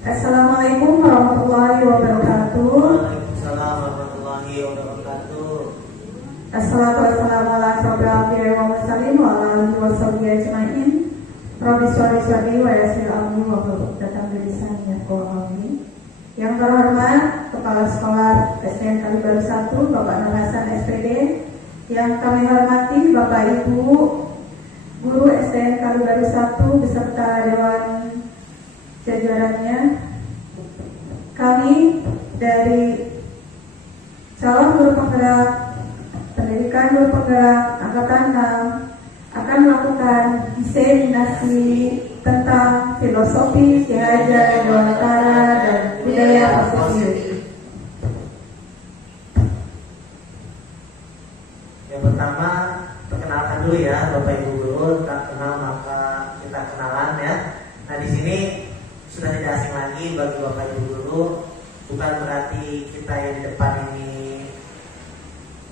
Assalamualaikum warahmatullahi wabarakatuh. Waalaikumsalam warahmatullahi wabarakatuh. Assalatu wassalamu ala asyrofil anbiya'i wal mursalin wa ala alihi washabbihi ajmain. Rabbi shrah li wa yassir amri wa hlul 'uqdatam min lisani yafqahu qawli. Yang terhormat Kepala Sekolah SDN Kalibaru 1 Bapak Nur Hasan SPD, yang kami hormati Bapak Ibu Guru SDN Kalibaru 1 beserta Dewan jajarannya, kami dari calon guru penggerak pendidikan guru penggerak angkatan 6 akan melakukan diseminasi tentang filosofi Ki Hajar Dewantara dan budaya positif. Yang pertama, perkenalkan dulu ya Bapak Ibu Guru. Tak kenal maka kita kenalan ya. Nah, di sini sudah tidak asing lagi bagi Bapak Ibu Guru. Bukan berarti kita yang di depan ini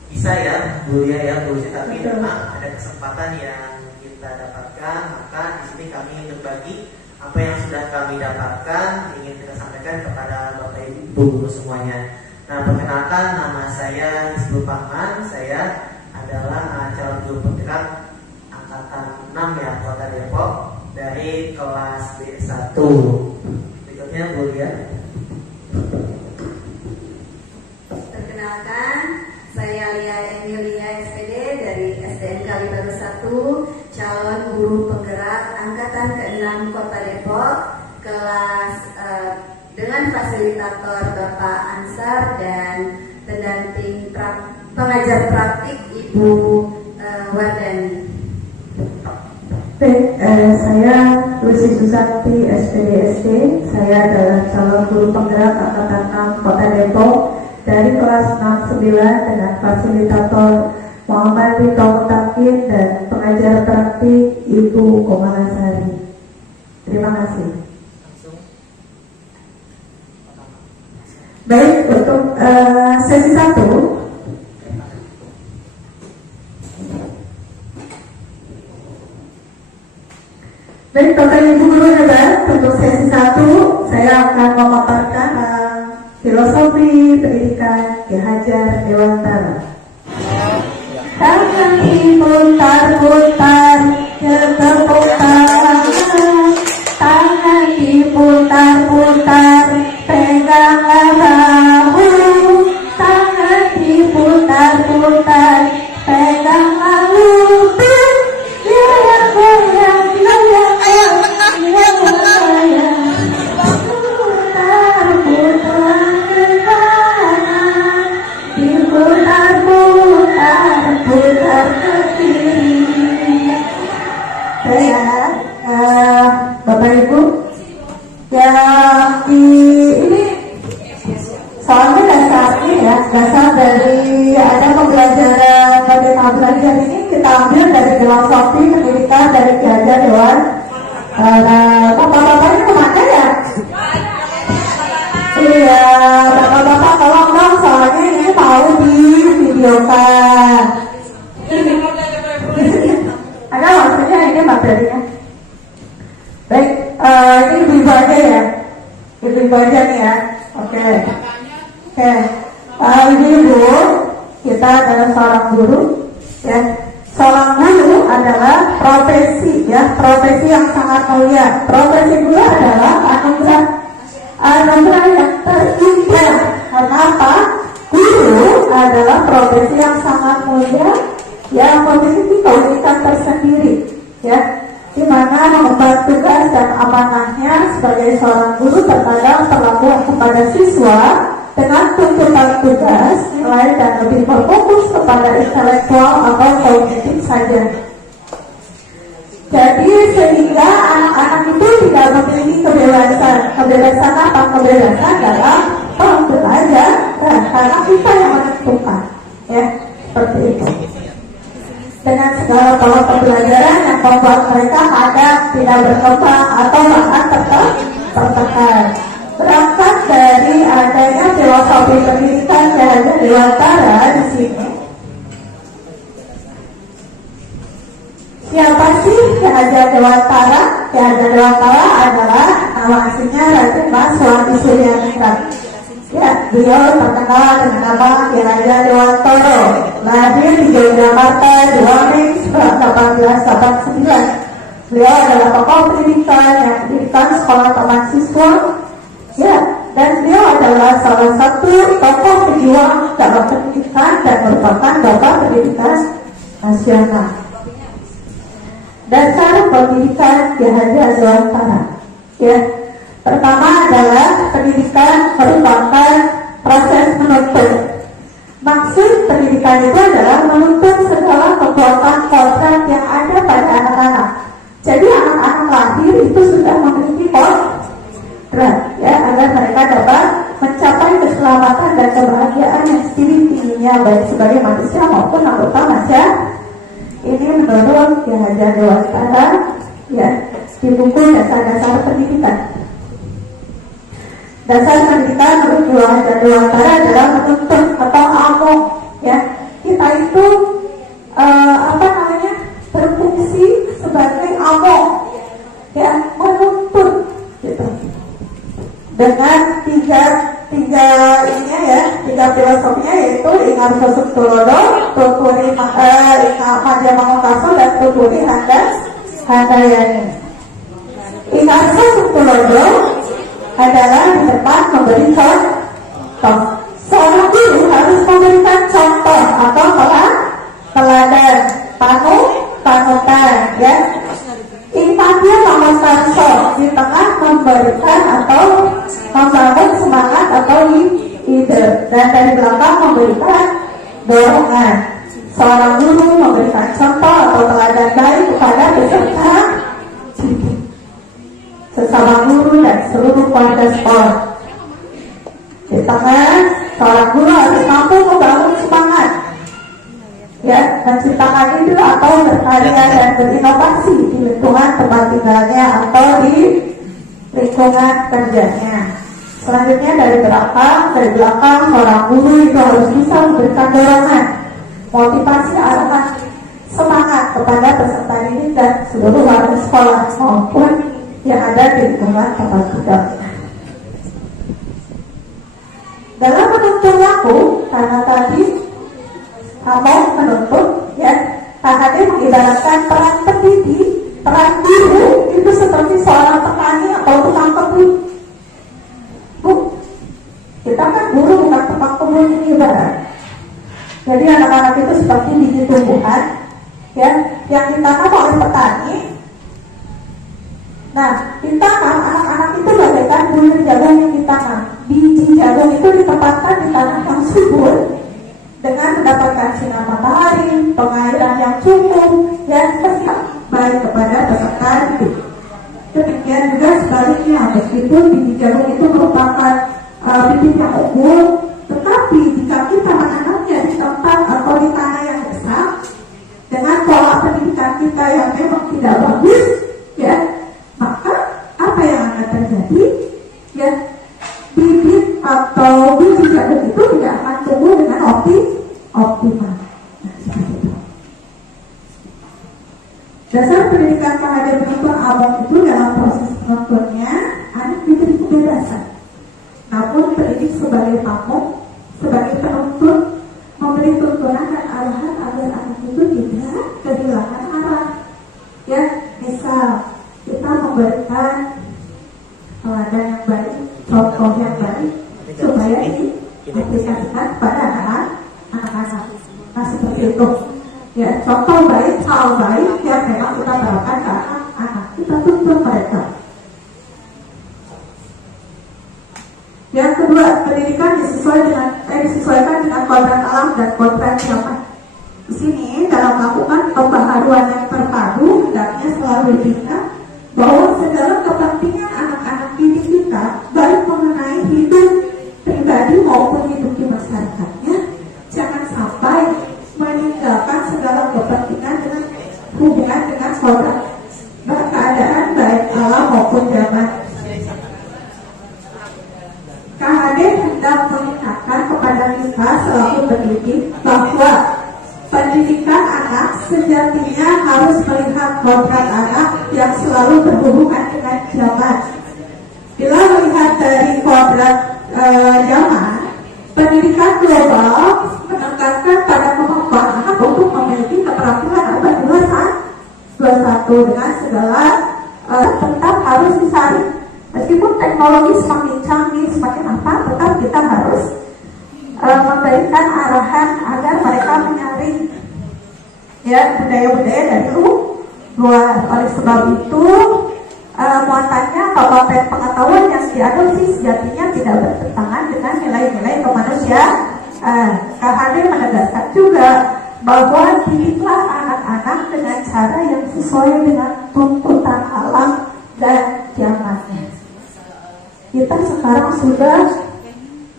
bisa ya Bu ya Bu, tapi memang ada kesempatan yang kita dapatkan. Maka di sini kami berbagi apa yang sudah kami dapatkan, ingin kita sampaikan kepada Bapak Ibu Guru semuanya. Nah, perkenalkan, nama saya Hizbul Fahman. Saya adalah calon guru penggerak angkatan 6 ya, Kota Depok, dari kelas B1. Berikutnya Bu ya. Perkenalkan, saya Lia Emilia SPD dari SDN Kalibaru 1, calon guru penggerak angkatan ke-6 Kota Depok, kelas dengan fasilitator Bapak Ansar dan pendamping pengajar praktik Ibu Wardani. Baik, saya Lucy Susakti SPDSD. Saya adalah calon guru penggerak angkatan 6 Kota Depok dari kelas 69 dengan fasilitator Muhammad Rito Mutakin dan pengajar praktik Ibu Komalasari. Terima kasih. Baik, untuk sesi 1. Baik, Bapak Ibu Guru hebat, untuk sesi 1 saya akan memaparkan filosofi pendidikan Ki Hajar Dewantara. Tangan diputar-putar, ketepuk tangan. Tangan diputar-putar, peganglah bahu. Tangan diputar-putar, peganglah lutut. Goyang-goyang, goyang, goyang-goyang. Putar-putar ke kanan, diputar-putar, putar ke kiri. Saya, Bapak Ibu, yang ini soalnya dasarnya ya, dasar dari ada pembelajaran bagaimana belajar ini kita ambil dari filosofi pendidikan dari Ki Hajar Dewantara. Bapak-bapaknya kemana ya? Iya, bapak-bapak tolong dong, soalnya ini mau di videokan. Ada maksudnya ini materinya. Baik, ini ibu-ibu aja ya. Ibu-ibu aja nih ya. Oke. Ibu-ibu, kita adalah seorang guru ya. Seorang guru adalah profesi ya, profesi yang sangat mulia. Profesi guru adalah anugerah yang terindah. Karena apa? Guru adalah profesi yang sangat mulia, yang memiliki keunikan tersendiri ya, di mana mengemban tugas dan amanahnya sebagai seorang guru terkadang terlalu kepada siswa dengan tuntutan tugas nilai dan lebih berfokus kepada intelektual atau kognitif saja. Jadi sehingga anak-anak itu tidak memiliki kebebasan. Kebebasan apa? Kebebasan dalam belajar, karena kita yang menentukan ya, seperti itu. Dengan segala pola pembelajaran yang membuat mereka kadang tidak berkembang atau bahkan tertekan. Berangkat dari adanya filosofi pendidikan Ki Hajar Dewantara di sini. Siapa sih Ki Hajar Dewantara? Ki Hajar Dewantara adalah Nama aslinya Raden Mas Wahdi Suryaningrat. Ya, beliau terkenal dengan nama Ki Hajar Dewantoro. Lahir di Yogyakarta 2 Mei 1889. Beliau adalah tokoh pendidikan yang mendirikan sekolah taman siswa. Ya, dan beliau adalah salah satu tokoh pejuang dalam pendidikan dan merupakan bapak pendidikan nasional. Dasar pendidikan Ki Hajar Dewantara. Ya, pertama adalah pendidikan merupakan proses menuntut. Maksud pendidikan itu adalah menuntut segala kekuatan kodrat yang ada pada anak-anak. Jadi anak-anak lahir itu sudah memiliki kodrat, ya, agar mereka dapat mencapai keselamatan dan kebahagiaan yang setinggi-tingginya baik sebagai manusia maupun anggota masyarakat. Ini menurut Ki Hajar Dewantara, ya, di buku Dasar-Dasar Pendidikan. Dasar pendidikan menurut Ki Hajar Dewantara adalah menuntut atau among, ya. Kita itu berfungsi sebagai among, ya, menuntut, gitu. Dengan tiga filosofinya, yaitu Ingar Sosok Tulodo, Tuturi Maja Mangunkaso, dan Tuturi Handayani. Ingar Sosok Tulodo adalah di depan memberi contoh. Seorang guru harus memberikan contoh atau teladan, panutan, ya. Infantnya Mamostanso di tengah memberikan atau membangun semangat atau ide, dan dari belakang memberikan dorongan. Seorang guru memberikan contoh atau teladan baik kepada peserta didik, sesama guru dan seluruh keluarga sekolah. Di tengah, seorang guru harus mampu membangun semangat, ya, menciptakan ide atau berkarya dan berinovasi di lingkungan tempat tinggalnya atau di lingkungan kerjanya. Selanjutnya dari belakang seorang guru itu harus bisa memberikan dorongan, motivasi, arahan, semangat kepada peserta didik dan seluruh warga sekolah maupun yang ada di lingkungan tempat tinggalnya. Dalam menuntut waktu, karena tadi among menuntut, ya, KHD mengibaratkan peran pendidik, peran guru itu seperti seorang petani atau tukang kebun. Bu, kita kan guru bukan tukang kebun ini ibarat. Jadi anak-anak itu seperti biji tumbuhan, ya, yang ditanam oleh petani. Nah, ditanam, anak-anak itu bagaikan bulir jagung yang ditanam. Biji jagung itu ditempatkan di tanah yang subur dengan mendapatkan sinar matahari, pengairan yang cukup, dan setiap baik kepada peserta didik. Demikian juga sebaliknya, meskipun biji jagung itu merupakan bibit yang unggul, tetapi jika kita menanamnya di tempat atau di tanah yang besar dengan pola pendidikan kita yang memang tidak bagus, ya, maka apa yang akan terjadi? Ya, bibit atau biji jagung itu tidak akan tumbuh dengan optimal. Nah, seperti itu. Dasar pendidikan KHD menuntut among itu dalam proses menuntutnya anak diberi kebebasan. Namun pendidik sebagai pamong, sebagai penuntut, memberi tuntunan dan arahan agar anak itu tidak kehilangan arah. Ya, misal kita memberikan teladan yang baik, contoh yang baik, supaya diaplikasikan pada anak-anak. Nah, seperti itu. Ya, contoh baik, hal baik yang memang kita terapkan ke anak-anak, kita tuntut mereka. Yang kedua, pendidikan disesuaikan dengan kodrat alam dan kodrat zaman. Di sini dalam melakukan pembaharuan yang terpadu, hendaknya selalu diingat bahwa segala kepentingan anak-anak didik kita, baik mengenai hidup pribadi maupun hidup di masyarakatnya, jangan sampai meninggalkan segala kepentingan dengan hubungan dengan kodrat keadaan baik alam maupun zaman. KHD hendak mengingatkan kepada kita selaku pendidik bahwa pendidikan anak sejatinya harus melihat kodrat anak yang selalu berhubungan dengan zaman. Bila melihat dari kodrat zaman, pendidikan global menekankan pada kemampuan anak untuk memiliki keterampilan abad 21 dengan segala tetap harus disaring. Meskipun teknologi semakin canggih, semakin apa, tetap kita harus memberikan arahan agar mereka menyaring ya budaya-budaya dari luar. Oleh sebab itu muatannya paparan pengetahuan yang diadopsi sejatinya tidak bertentangan dengan nilai-nilai kemanusiaan. KHD menegaskan juga bahwa didiklah anak-anak dengan cara yang sesuai dengan tuntutan alam dan zamannya. Kita sekarang sudah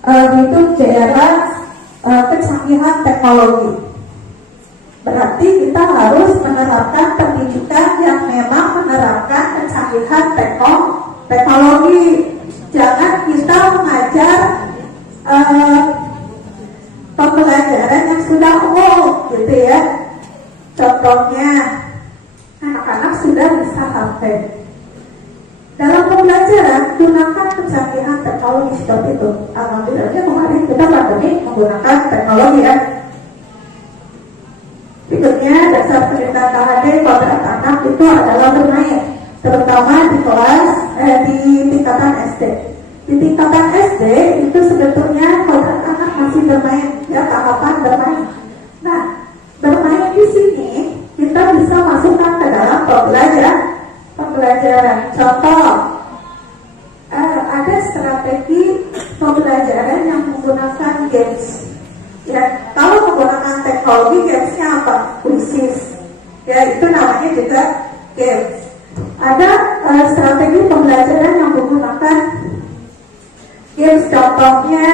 hidup di era kecanggihan teknologi. Berarti kita harus menerapkan pendidikan yang memang menerapkan kecanggihan teknologi. Jangan kita mengajar pembelajaran yang sudah old gitu ya. Contohnya anak-anak sudah bisa HP. Dalam pembelajaran gunakan kecanggihan teknologi seperti itu. Alhamdulillahnya kemarin kita pandemi menggunakan teknologi ya. Berikutnya dasar pendidikan KHD kodrat anak itu adalah bermain, terutama di kelas di tingkatan SD. Di tingkatan SD itu sebetulnya kodrat anak masih bermain, ya tahapan bermain. Nah, bermain di sini kita bisa masukkan ke dalam pembelajaran. Contoh, ada strategi pembelajaran yang menggunakan games. Ya, kalau menggunakan teknologi gamesnya apa? Kuisis. Ya, itu namanya juga games. Ada strategi pembelajaran yang menggunakan games. Contohnya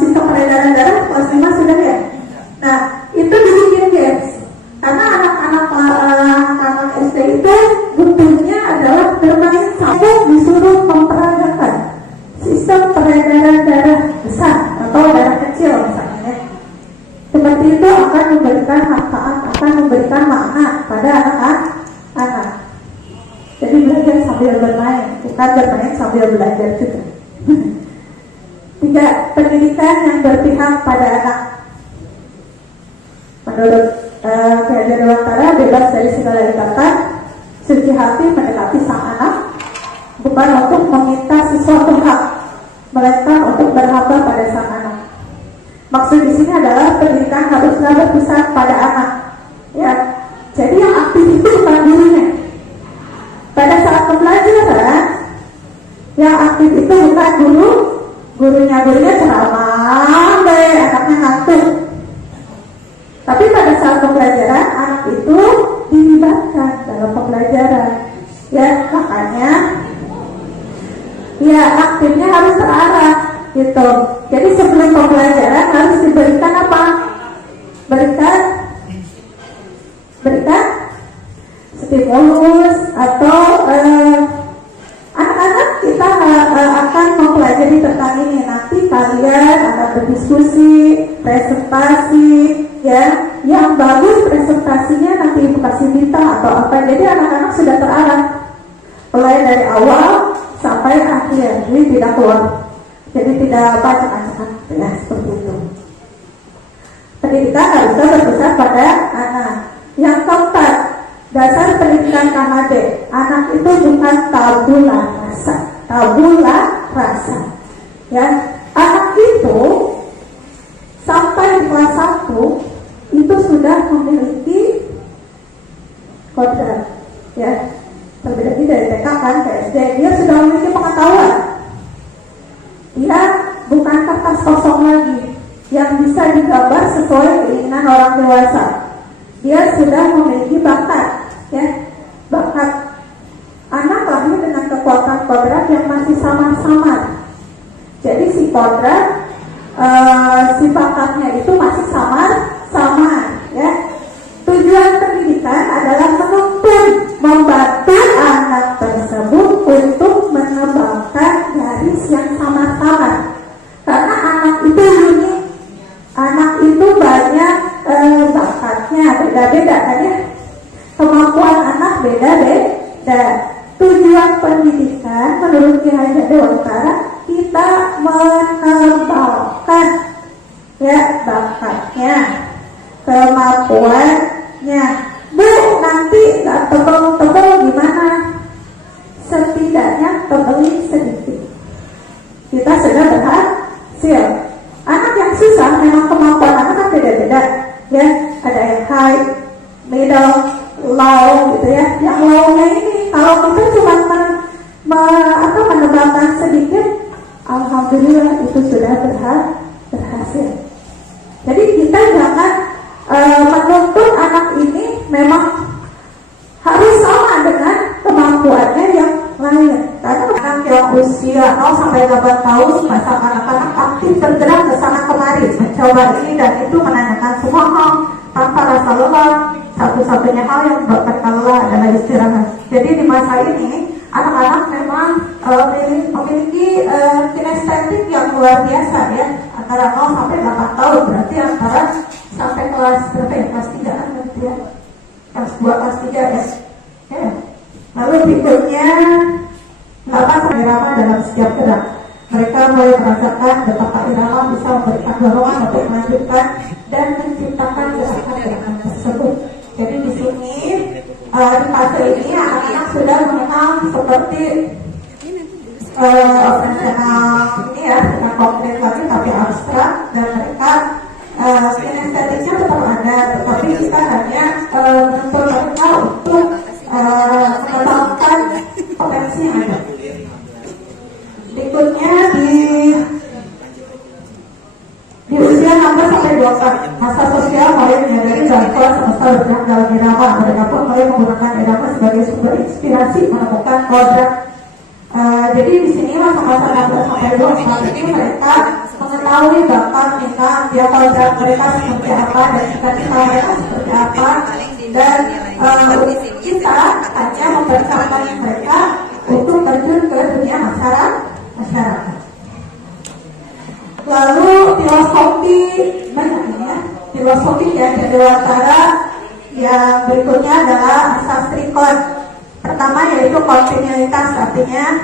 sistem peredaran darah kelas 5 sudah ya. Nah, itu dibikin games. Karena anak-anak SD itu butuhnya adalah bermain sampai disuruh memperagakan sistem peredaran darah besar atau darah kecil misalnya. Seperti itu akan memberikan manfaat, akan memberikan makna pada anak-anak. Jadi belajar sambil bermain, bukan bermain sambil belajar juga. 3. Pendidikan yang berpihak pada anak. Menurut Kerja Dewantara, bebas dari segala ikatan, suci hati mendekati sang anak, bukan untuk meminta sesuatu hak, melainkan untuk berhamba pada sang anak. Maksud di sini adalah pendidikan haruslah berpusat pada anak. Ya, jadi yang aktif itu bukan gurunya. Pada saat pembelajaran, yang aktif itu bukan gurunya ceramah, anaknya ngantuk. Tapi pada saat pembelajaran, anak itu dilibatkan dalam pembelajaran. Ya, makanya ya aktifnya harus terarah gitu. Jadi sebelum pembelajaran harus diberikan apa? Berikan stimulus atau anak-anak kita akan mempelajari tentang ini. Nanti kalian akan berdiskusi, presentasi, ya. Yang bagus presentasinya nanti ibu kasih minta atau apa. Jadi anak-anak sudah terarah mulai dari awal sampai akhir. Jadi tidak keluar. Jadi tidak acak-acakan ya, seperti itu. Pendidikan harusnya berpusat pada anak. Yang keempat, dasar pendidikan KHD. Anak itu bukan tabula rasa. Ya, anak itu sampai di kelas 1 itu sudah memiliki kodrat. Ya, berbeda dari TK kan ke SD, dia sudah memiliki pengetahuan. Dia bukan kertas kosong lagi yang bisa digambar sesuai keinginan orang dewasa. Dia sudah memiliki bakat, ya, bakat. Anak lahir dengan kekuatan kodrat yang masih samar-samar. Jadi si kodrat, si bakatnya itu masih samar, ya. Tujuan pendidikan adalah membantu anak tersebut untuk mengembangkan garis yang samar-samar. Karena anak itu unik, anak itu banyak bakatnya beda-beda kan ya. Kemampuan anak beda-beda. tujuan pendidikan menurut Ki Hajar Dewantara kita mengembangkan ya bakatnya, kemampuannya. Bu, nanti nggak tebel-tebel gimana? Setidaknya tebelin sedikit. Kita sudah berhasil. Anak yang susah memang kemampuan anak kan beda-beda, ya. Ada yang high, middle, low, gitu ya. Yang low-nya ini kalau kita cuma menebakkan sedikit, alhamdulillah itu sudah berhasil. Jadi kita jangan menuntut anak ini memang harus sama dengan kemampuannya yang lain. Karena anak yang usia 0 sampai 8 tahun masa anak-anak aktif bergerak ke sana kemari, mencoba ini dan itu, menanyakan semua hal tanpa rasa lelah. Satu-satunya hal yang membuatkan lelah adalah istirahat. Jadi di masa ini anak-anak memang memiliki kinestetik yang luar biasa ya, antara 0 sampai 8 tahun, berarti antara sampai kelas berapa ya? Kelas 3 kan berarti ya, kelas 2, kelas 3 ya. Lalu berikutnya 8 sampai irama dalam setiap gerak. Mereka mulai merasakan betapa irama bisa memberikan dorongan untuk melanjutkan dan menciptakan gerakan-gerakan tersebut. Jadi di sini di fase ini anak-anak sudah mengenal seperti operasional ini ya, tidak konkret lagi tapi abstrak, dan mereka kinestetiknya tetap ada, tetapi kita hanya menuntut mereka untuk mengembangkan potensi yang ada. Berikutnya di usia 16 sampai 24, masa sosial mulai menyadari bahwa semesta bergerak dalam irama. Mereka pun mulai menggunakan irama sebagai sumber inspirasi menemukan kodrat. Jadi di sini masa-masa 16 sampai 24 ini mereka mengetahui bakat, minat, dia kodrat mereka seperti apa dan cita-cita mereka seperti apa, dan kita hanya mempersiapkan mereka untuk terjun ke dunia masyarakat. Lalu filosofi ya, Dewantara yang berikutnya adalah asas trikon. Pertama yaitu kontinuitas, artinya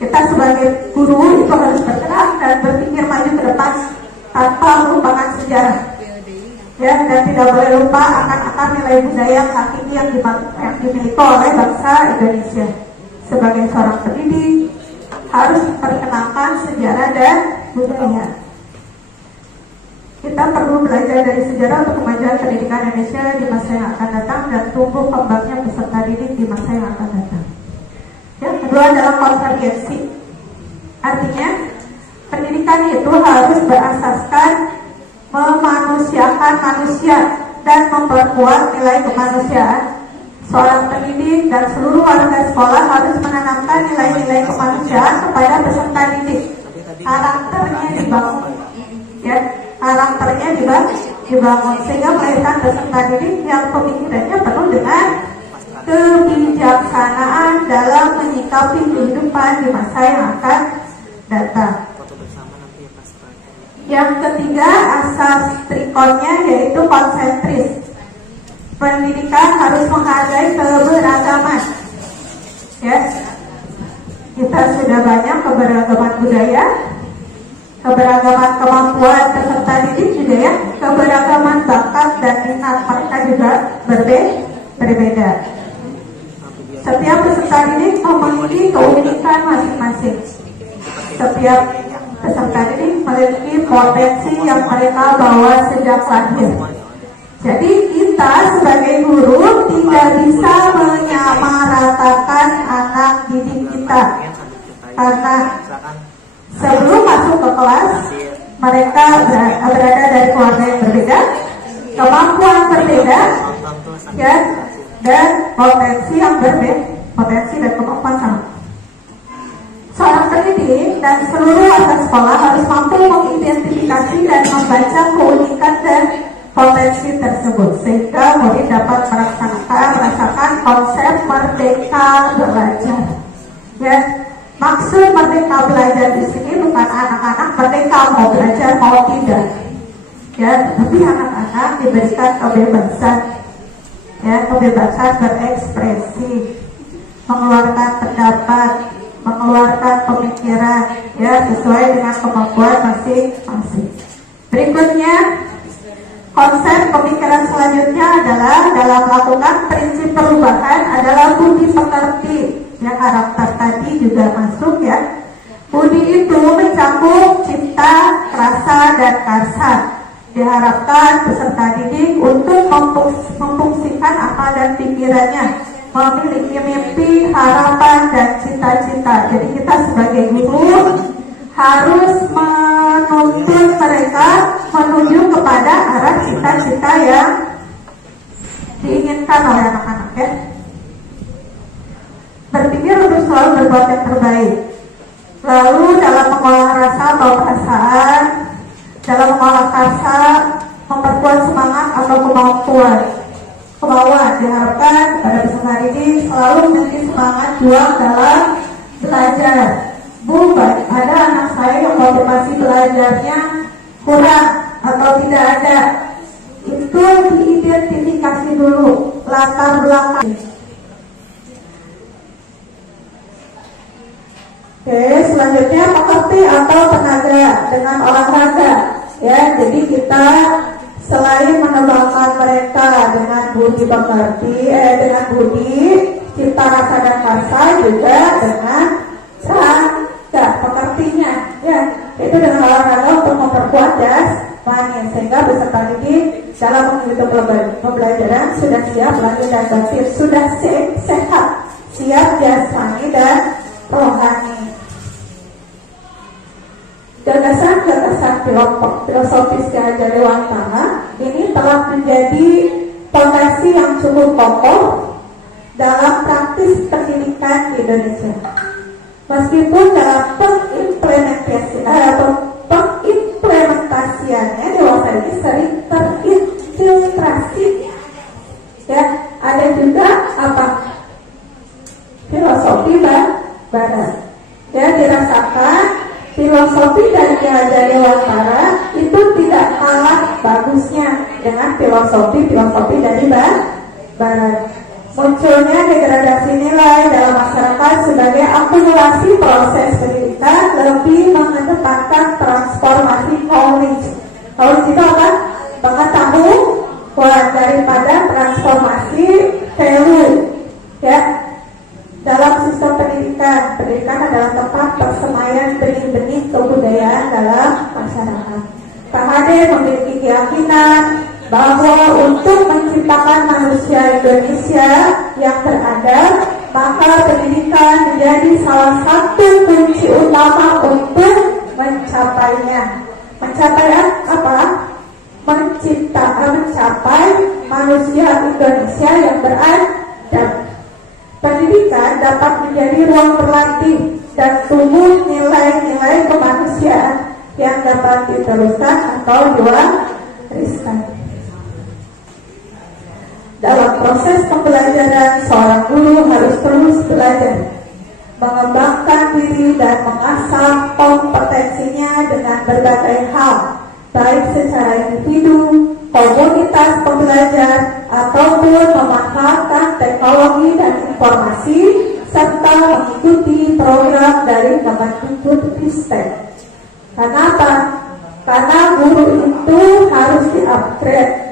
kita sebagai guru itu harus bergerak dan berpikir maju ke depan tanpa melupakan sejarah. Ya, dan tidak boleh lupa akan nilai budaya hakiki yang dimiliki oleh bangsa Indonesia. Sebagai seorang pendidik harus memperkenalkan sejarah dan budaya. Kita perlu belajar dari sejarah untuk kemajuan pendidikan Indonesia di masa yang akan datang dan tumbuh kembangnya peserta didik di masa yang akan datang. Yang kedua adalah konvergensi. Artinya pendidikan itu harus berasaskan memanusiakan manusia dan memperkuat nilai kemanusiaan. Seorang pendidik dan seluruh warga sekolah harus menanamkan nilai-nilai kemanusiaan kepada peserta didik. Karakternya dibangun, ya, karakternya dibangun sehingga melahirkan peserta didik yang pemikirannya penuh dengan kebijaksanaan dalam menyikapi kehidupan di masa yang akan datang. Yang ketiga, asas trikonnya yaitu konsentris. Pendidikan harus menghargai keberagaman. Ya, kita sudah banyak keberagaman budaya, keberagaman kemampuan peserta didik juga ya, keberagaman bakat dan minat mereka juga berbeda. Setiap peserta didik memiliki keunikan masing-masing. Setiap peserta didik memiliki potensi yang mereka bawa sejak lahir. Jadi kita sebagai guru tidak bisa menyamaratakan anak didik kita, karena sebelum masuk ke kelas mereka berada dari keluarga yang berbeda, kemampuan berbeda, ya, dan potensi yang berbeda, potensi dan kemampuan sama. Seorang pendidik dan seluruh warga sekolah harus mampu mengidentifikasi dan membaca keunikan dan potensi tersebut sehingga murid dapat merasakan konsep merdeka belajar. Ya, maksud merdeka belajar di sini bukan anak-anak merdeka mau belajar mau tidak, ya, tapi anak-anak diberikan kebebasan, ya, kebebasan berekspresi. mengeluarkan pendapat, mengeluarkan pemikiran ya sesuai dengan kemampuan masing-masing. Berikutnya, konsep pemikiran selanjutnya adalah dalam melakukan prinsip perubahan adalah budi pekerti. Ya, karakter tadi juga masuk ya. Budi itu mencakup cipta, rasa, dan kasar. Diharapkan peserta didik untuk memfungsikan akal dan pikirannya, memiliki mimpi, harapan, dan cita-cita. Jadi kita sebagai guru harus menuntun mereka menuju kepada arah cita-cita yang diinginkan oleh anak-anak ya. Berpikir untuk selalu berbuat yang terbaik. Lalu dalam mengolah rasa atau perasaan, dalam mengolah kasa, memperkuat semangat atau kemauan diharapkan pada peserta didik selalu memiliki semangat juang dalam belajar. Bu, ada anak saya yang motivasi belajarnya kurang atau tidak ada, itu diidentifikasi dulu latar belakang. Oke, selanjutnya pekerti atau tenaga dengan olahraga ya. Jadi kita selain menembangkan mereka dengan budi pekerti, dengan budi cipta, rasa, dan kasa, juga dengan pekertinya ya, itu dengan olahraga untuk memperkuat jasmani sehingga peserta didik dalam mengikuti pembelajaran sudah siap lahir dan batin, sudah sehat, siap jasmani dan rohani. Gagasan filosofis Ki Hajar Dewantara ini telah menjadi fondasi yang cukup kokoh dalam praktis pendidikan di Indonesia. Meskipun dalam pengimplementasiannya dewasa ini sering terinfiltrasi, ya, ada juga filosofi barat. Ya, dirasakan filosofi dari Ki Hajar Dewantara itu tidak kalah bagusnya dengan filosofi dari barat. Munculnya degradasi nilai dalam masyarakat sebagai akumulasi proses pendidikan lebih mengedepankan transformasi knowledge. Knowledge itu apa? Pengetahuan daripada transformasi value. Ya, dalam sistem pendidikan adalah tempat persemaian benih-benih kebudayaan dalam masyarakat. KHD memiliki keyakinan bahwa untuk menciptakan manusia Indonesia yang beradab, maka pendidikan menjadi salah satu kunci utama untuk mencapainya. Mencapai apa? Mencapai manusia Indonesia yang beradab. Pendidikan dapat menjadi ruang berlatih dan tumbuh nilai-nilai kemanusiaan yang dapat diteruskan atau diwariskan. Dalam proses pembelajaran, seorang guru harus terus belajar, mengembangkan diri dan mengasah kompetensinya dengan berbagai hal, baik secara individu, komunitas pembelajar, ataupun memanfaatkan teknologi dan informasi, serta mengikuti program dari Kemendikbudristek. Kenapa? Karena guru itu harus di-upgrade.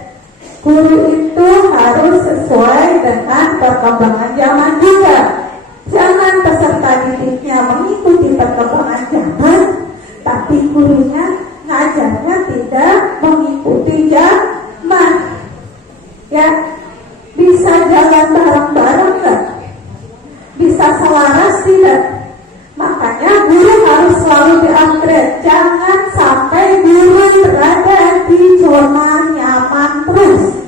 Guru itu harus sesuai dengan perkembangan zaman juga. Jangan peserta didiknya mengikuti perkembangan zaman, tapi gurunya ngajarnya tidak mengikuti zaman. Ya, bisa jalan bareng-bareng nggak? Bisa selaras tidak? Makanya guru harus selalu di-upgrade. Jangan sampai guru berada di zona nyaman terus.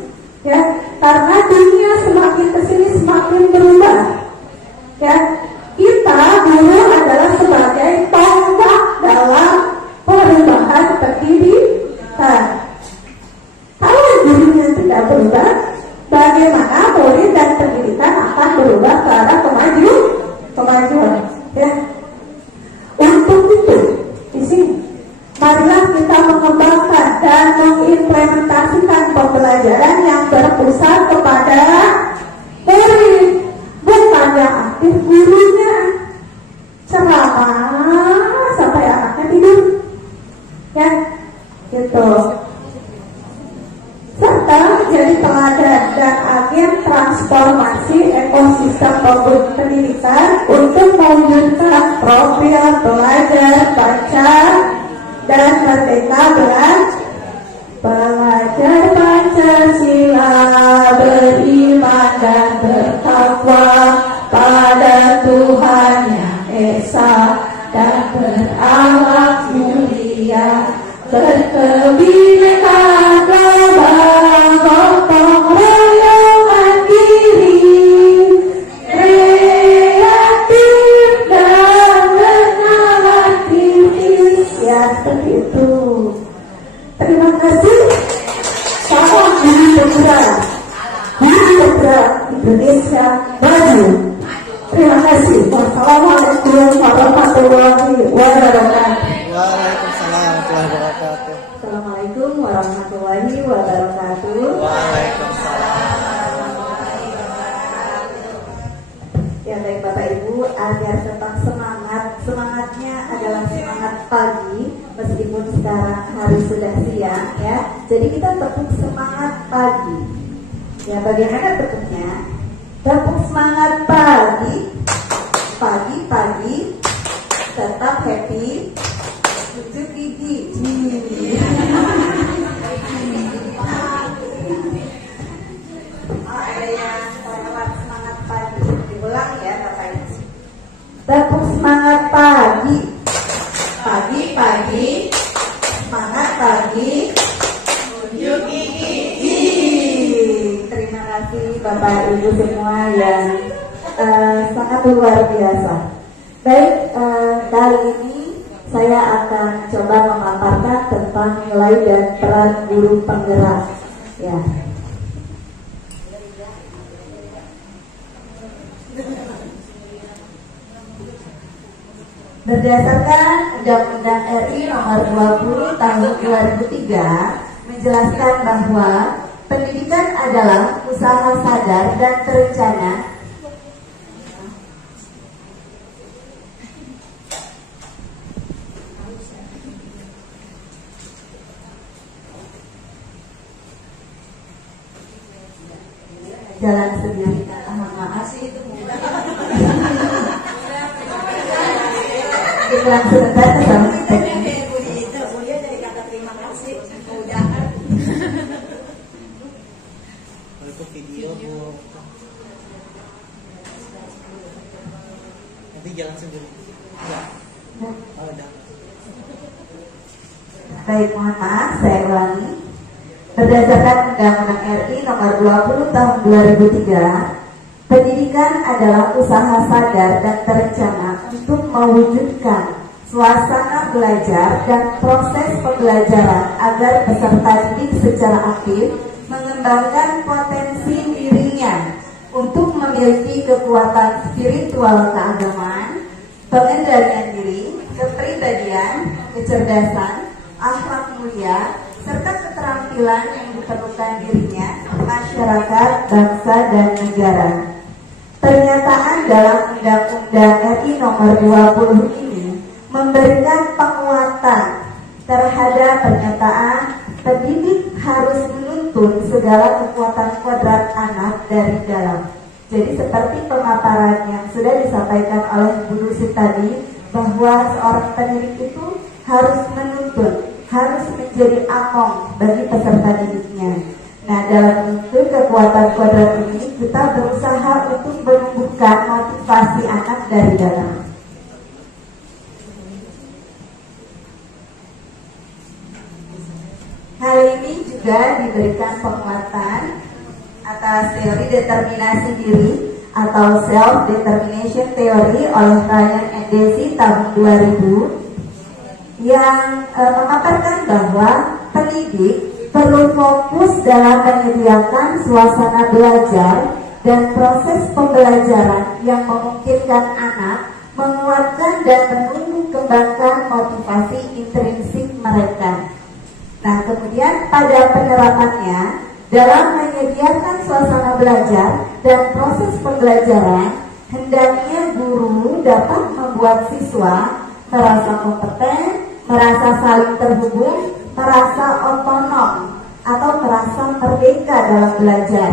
Ya, karena dunia semakin kesini semakin berubah. Ya, kita guru adalah sebagai tonggak dalam perubahan pendidikan. Kalau gurunya tidak berubah, bagaimana murid dan pendidikan akan berubah ke arah kemajuan? Ya. Untuk itu, di sini, marilah kita mengembangkan dan mengimplementasikan pembelajaran yang berpusat kepada murid, bukan yang aktif itu. Serta menjadi teladan dan agen transformasi ekosistem pendidikan untuk mewujudkan profil pelajar baca dan merdeka belajar Pancasila, beriman dan bertakwa pada Tuhan yang Esa dan berakhlak mulia, berkebinekaan global, gotong royong diri, kreatif dan kenal aktivis. Ya, seperti itu. Terima kasih. Salam Budi Pemuda Indonesia Maju. Terima kasih. Wassalamualaikum warahmatullahi wabarakatuh. Waalaikumsalam warahmatullahi wabarakatuh. Assalamualaikum warahmatullahi wabarakatuh. Waalaikumsalam. Ya baik Bapak Ibu, agar tetap semangatnya adalah semangat pagi meskipun sekarang hari sudah siang ya. Jadi kita tepuk semangat pagi. Ya bagaimana tepuknya? Tepuk semangat pagi, pagi tetap happy, tutup gigi. Ada yang lewat semangat pagi, diulang ya Bapak Ibu. Tepuk semangat pagi, semangat pagi, tutup gigi. Terima kasih Bapak Ibu semua yang sangat luar biasa. Baik, kali ini saya akan coba memaparkan tentang nilai dan peran guru penggerak. Ya. Berdasarkan Undang-Undang RI Nomor 20 Tahun 2003 menjelaskan bahwa pendidikan adalah usaha sadar dan terencana jalan sendiri. Maaf sih itu mudah. Iklan sebentar sama Budia dari kata terima kasih mudah. Itu video Bu. Nanti jalan sendiri. Ya. Oh, udah. Baik, mohon maaf, saya ulangi. Berdasarkan Undang-Undang RI Nomor 20 Tahun 2003, pendidikan adalah usaha sadar dan terencana untuk mewujudkan suasana belajar dan proses pembelajaran agar peserta didik secara aktif mengembangkan potensi dirinya untuk memiliki kekuatan spiritual keagamaan, pengendalian diri, kepribadian, kecerdasan, akhlak mulia, serta keterampilan yang diperlukan dirinya, masyarakat, bangsa, dan negara. Pernyataan dalam Undang-Undang RI Nomor 20 ini memberikan penguatan terhadap pernyataan pendidik harus menuntun segala kekuatan kodrat anak dari dalam. Jadi seperti pemaparan yang sudah disampaikan oleh Bu Lucy tadi, bahwa seorang pendidik itu harus menuntun, harus menjadi among bagi peserta didiknya. Nah, dalam bentuk kekuatan kodrat ini kita berusaha untuk menumbuhkan motivasi anak dari dalam. Hal ini juga diberikan penguatan atas teori determinasi diri atau self-determination theory oleh Ryan and Deci tahun 2000 yang memaparkan bahwa pendidik perlu fokus dalam menyediakan suasana belajar dan proses pembelajaran yang memungkinkan anak menguatkan dan menumbuh kembangkan motivasi intrinsik mereka. Nah, kemudian pada penerapannya dalam menyediakan suasana belajar dan proses pembelajaran, hendaknya guru dapat membuat siswa merasa kompeten, merasa saling terhubung, merasa otonom atau merasa merdeka dalam belajar.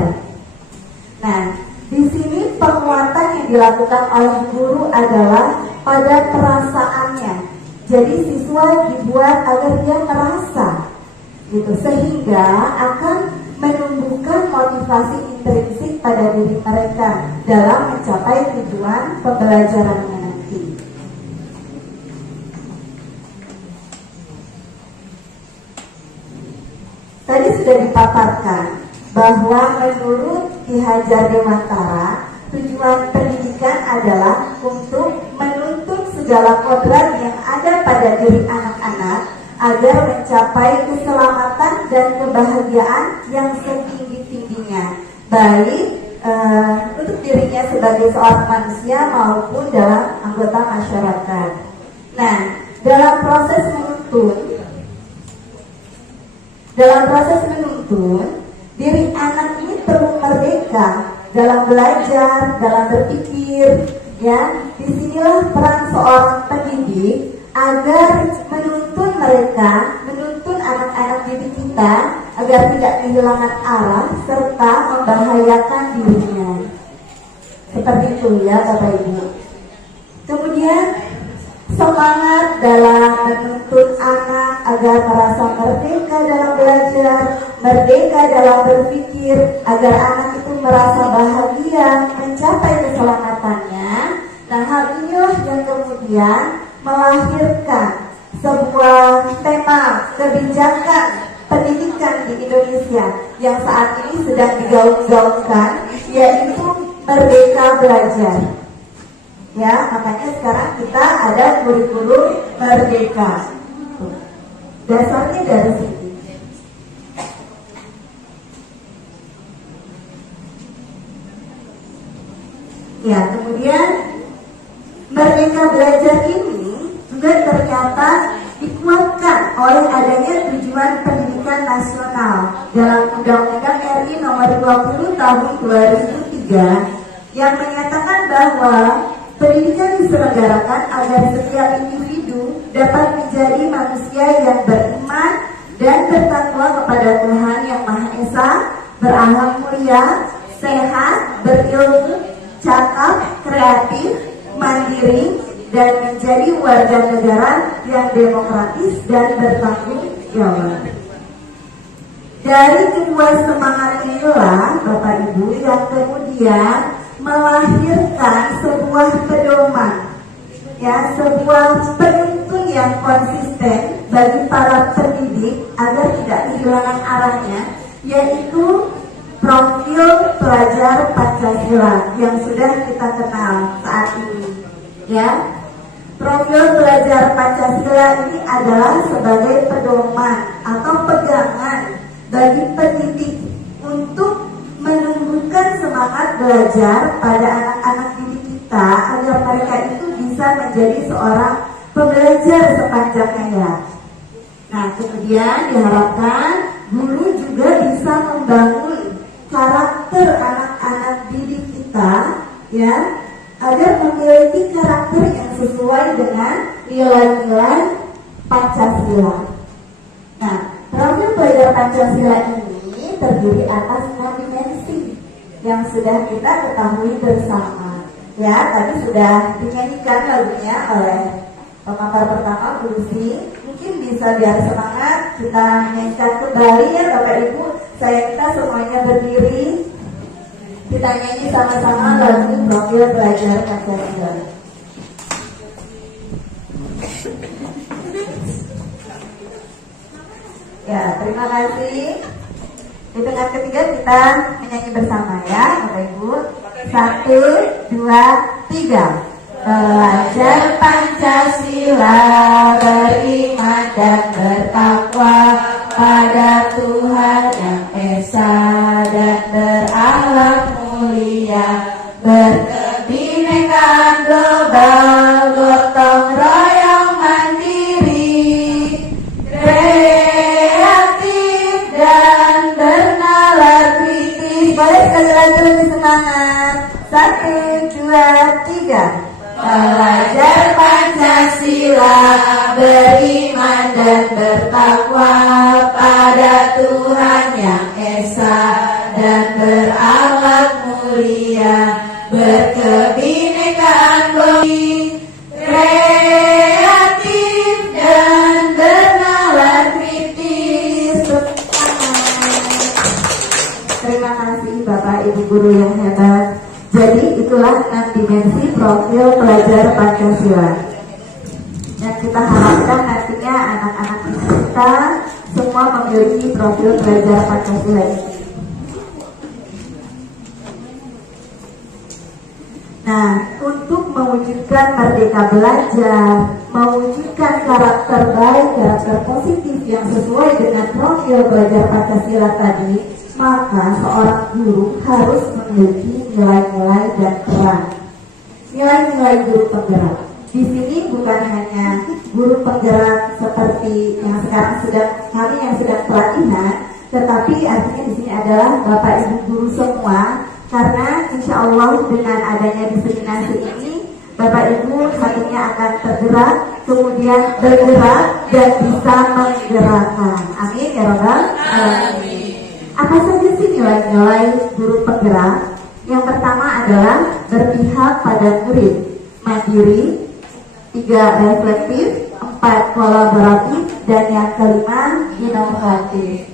Nah, di sini penguatan yang dilakukan oleh guru adalah pada perasaannya. Jadi siswa dibuat agar dia merasa, gitu, sehingga akan menumbuhkan motivasi intrinsik pada diri mereka dalam mencapai tujuan pembelajarannya nanti. Tadi sudah dipaparkan bahwa menurut Ki Hajar Dewantara, tujuan pendidikan adalah untuk menuntut segala kodrat yang ada pada diri anak-anak agar mencapai keselamatan dan kebahagiaan yang setinggi-tingginya, baik untuk dirinya sebagai seorang manusia maupun dalam anggota masyarakat. Nah, dalam proses menuntun, diri anak ini perlu merdeka dalam belajar, dalam berpikir, ya. Disinilah peran seorang pendidik agar menuntun mereka, menuntun anak-anak didik kita agar tidak kehilangan arah serta membahayakan dirinya. Seperti itu ya Bapak Ibu. Kemudian semangat dalam menuntun anak agar merasa merdeka dalam belajar, merdeka dalam berpikir, agar anak itu merasa bahagia mencapai keselamatannya. Nah, hal inilah yang kemudian melahirkan sebuah tema kebijakan pendidikan di Indonesia yang saat ini sedang digaung-gaungkan, yaitu Merdeka Belajar. Ya, makanya sekarang kita ada kurikulum Merdeka. Dasarnya dari sini. Ya, kemudian Merdeka Belajar ini juga ternyata dikuatkan oleh adanya tujuan pendidikan nasional dalam Undang-Undang RI Nomor 20 Tahun 2003 yang menyatakan bahwa pendidikan diselenggarakan agar setiap individu dapat menjadi manusia yang beriman dan bertakwa kepada Tuhan Yang Maha Esa, berakhlak mulia, sehat, berilmu, cakap, kreatif, mandiri, dan menjadi warga negara yang demokratis dan bertanggung jawab. Dari kedua semangat inilah Bapak Ibu yang kemudian melahirkan sebuah pedoman, ya, sebuah penuntun yang konsisten bagi para pendidik agar tidak kehilangan arahnya, yaitu profil pelajar Pancasila yang sudah kita kenal saat ini, ya. Profil pelajar Pancasila ini adalah sebagai pedoman atau pegangan bagi pendidik untuk menumbuhkan semangat belajar pada anak-anak didik kita agar mereka itu bisa menjadi seorang pembelajar sepanjang hayat. Nah, kemudian diharapkan guru juga bisa membangun karakter anak-anak didik kita, ya, agar memiliki karakter yang sesuai dengan nilai-nilai Pancasila. Nah, profil pelajar Pancasila ini terdiri atas 6 dimensi yang sudah kita ketahui bersama. Ya, tadi sudah dinyanyikan lagunya oleh pemapar pertama Bu Lucy. Mungkin bisa biar semangat kita nyanyikan kembali ya Bapak Ibu. Saya minta semuanya berdiri. Kita nyanyi sama-sama lagu profil pelajar Pancasila. Ya, terima kasih. Hitungan ketiga kita menyanyi bersama ya Bapak Ibu. 1, 2, 3. Pelajar Pancasila beriman dan bertakwa pada Tuhan Yang Esa dan berakhlak mulia, berkebinekaan global, gotong royong mandiri, kreatif dan bernalar kritis. Boleh sekali lagi lebih semangat. 1, 2, 3. Pelajar Pancasila beriman dan bertakwa pada Tuhan yang esa dan berakhlak mulia, berkebinekaan biologi, kreatif dan bernalar kritis. Terima kasih Bapak Ibu guru yang hebat. Jadi itulah 6 dimensi profil pelajar Pancasila. Dan kita harapkan nantinya anak-anak kita semua memiliki profil pelajar Pancasila ini. Nah, untuk mewujudkan merdeka belajar, mewujudkan karakter baik, karakter positif yang sesuai dengan profil pelajar Pancasila tadi, maka seorang guru harus memiliki nilai-nilai dan peran. Nilai-nilai guru penggerak. Di sini bukan hanya guru penggerak seperti yang sekarang kami yang sedang pelatihan, tetapi artinya di sini adalah Bapak Ibu guru semua, karena insya Allah dengan adanya diseminasi ini Bapak Ibu hatinya akan tergerak, kemudian bergerak dan bisa menggerakkan. Amin ya Rabbal alamin. Apa saja sih nilai-nilai guru penggerak? Yang pertama adalah berpihak pada murid, mandiri, 3 reflektif, 4 kolaboratif, dan yang kelima inovatif.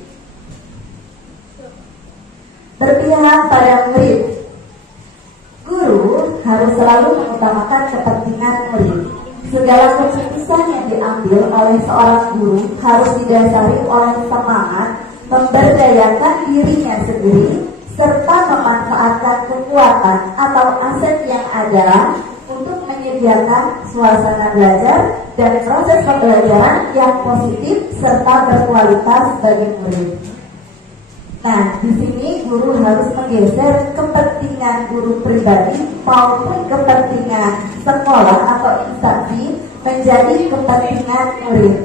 Berpihak pada murid. Guru harus selalu mengutamakan kepentingan murid. Segala keputusan yang diambil oleh seorang guru harus didasari oleh semangat memberdayakan dirinya sendiri serta memanfaatkan kekuatan atau aset yang ada untuk menyediakan suasana belajar dan proses pembelajaran yang positif serta berkualitas bagi murid. Nah, di sini guru harus menggeser kepentingan guru pribadi maupun kepentingan sekolah atau instansi menjadi kepentingan murid.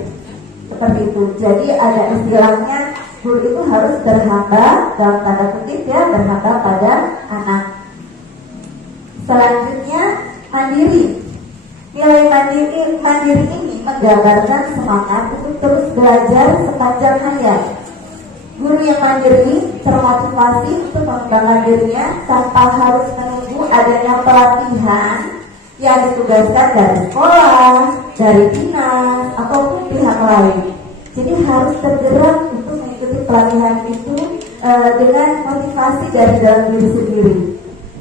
Seperti itu. Jadi ada istilahnya, guru itu harus berhamba, dalam tanda kutip ya, berhamba pada anak. Selanjutnya mandiri. Nilai mandiri ini menggambarkan semangat untuk terus belajar sepanjang hayat. Guru yang mandiri termotivasi untuk mengembangkan dirinya tanpa harus menunggu adanya pelatihan yang ditugaskan dari sekolah, dari dinas, ataupun pihak lain. Jadi harus tergerak untuk mengikuti pelatihan itu dengan motivasi dari dalam diri sendiri,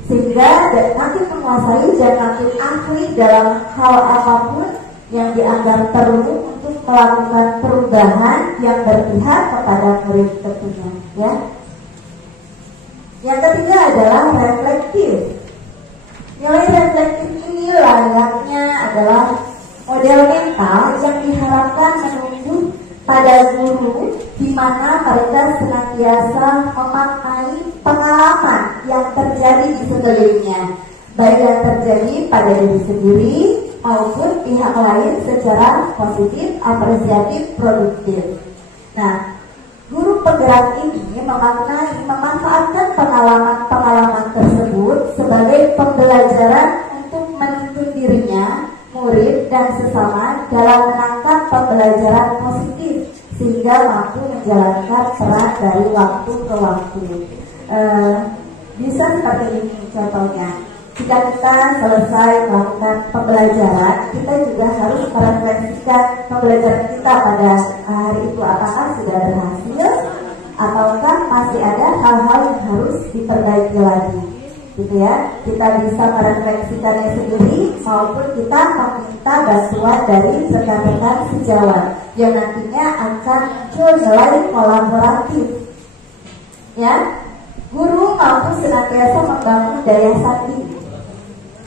sehingga makin menguasai dan makin ahli dalam hal apapun yang dianggap perlu untuk melakukan perubahan yang berpihak kepada murid tentunya, ya. Yang ketiga adalah reflektif. Nilai reflektif ini layaknya adalah model mental yang diharapkan menunjuk pada guru, di mana mereka senantiasa memaknai pengalaman yang terjadi di sekelilingnya, baik yang terjadi pada diri sendiri maupun pihak lain secara positif, apresiatif, produktif. Nah, guru penggerak ini memanfaatkan pengalaman-pengalaman tersebut sebagai pembelajaran untuk menuntun dirinya, murid dan sesama dalam menangkap pembelajaran positif sehingga mampu menjalankan peran dari waktu ke waktu. Bisa seperti ini contohnya. Jika kita selesai melakukan pembelajaran, kita juga harus merefleksikan pembelajaran kita pada hari itu, apakah sudah berhasil ataukah masih ada hal-hal yang harus diperbaiki lagi, gitu ya. Kita bisa merefleksikannya sendiri maupun kita meminta bantuan dari rekan-rekan sejawat yang nantinya akan muncul nilai kolaboratif, ya. Guru mampu senantiasa membangun daya saing,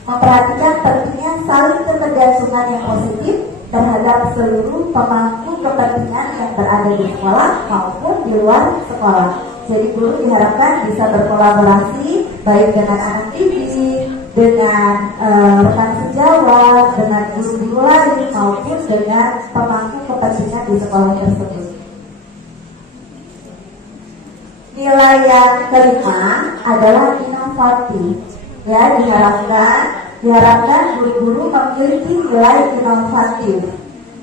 memperhatikan pentingnya saling ketergantungan yang positif terhadap seluruh pemangku kepentingan yang berada di sekolah maupun di luar sekolah. Jadi guru diharapkan bisa berkolaborasi baik dengan anak didik, dengan rekan sejawat, dengan guru-guru lain maupun dengan pemangku kepentingan di sekolah tersebut. Nilai yang kelima adalah inovatif. Ya, diharapkan guru-guru memiliki nilai inovatif.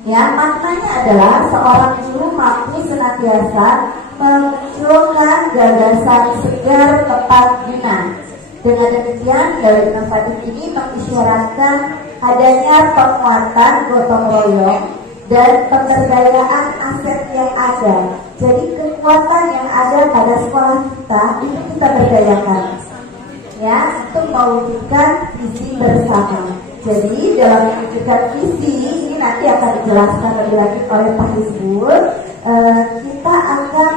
Ya, maknanya adalah seorang guru mampu senantiasa memunculkan gagasan segar tepat guna. Dengan demikian, gaya inovatif ini mengisyaratkan adanya penguatan gotong royong dan pemberdayaan aset yang ada. Jadi kekuatan yang ada pada sekolah kita itu kita berdayakan, ya, untuk mewujudkan visi bersama. Jadi dalam mewujudkan visi ini nanti akan dijelaskan lebih lanjut oleh Pak Hizbul. Kita akan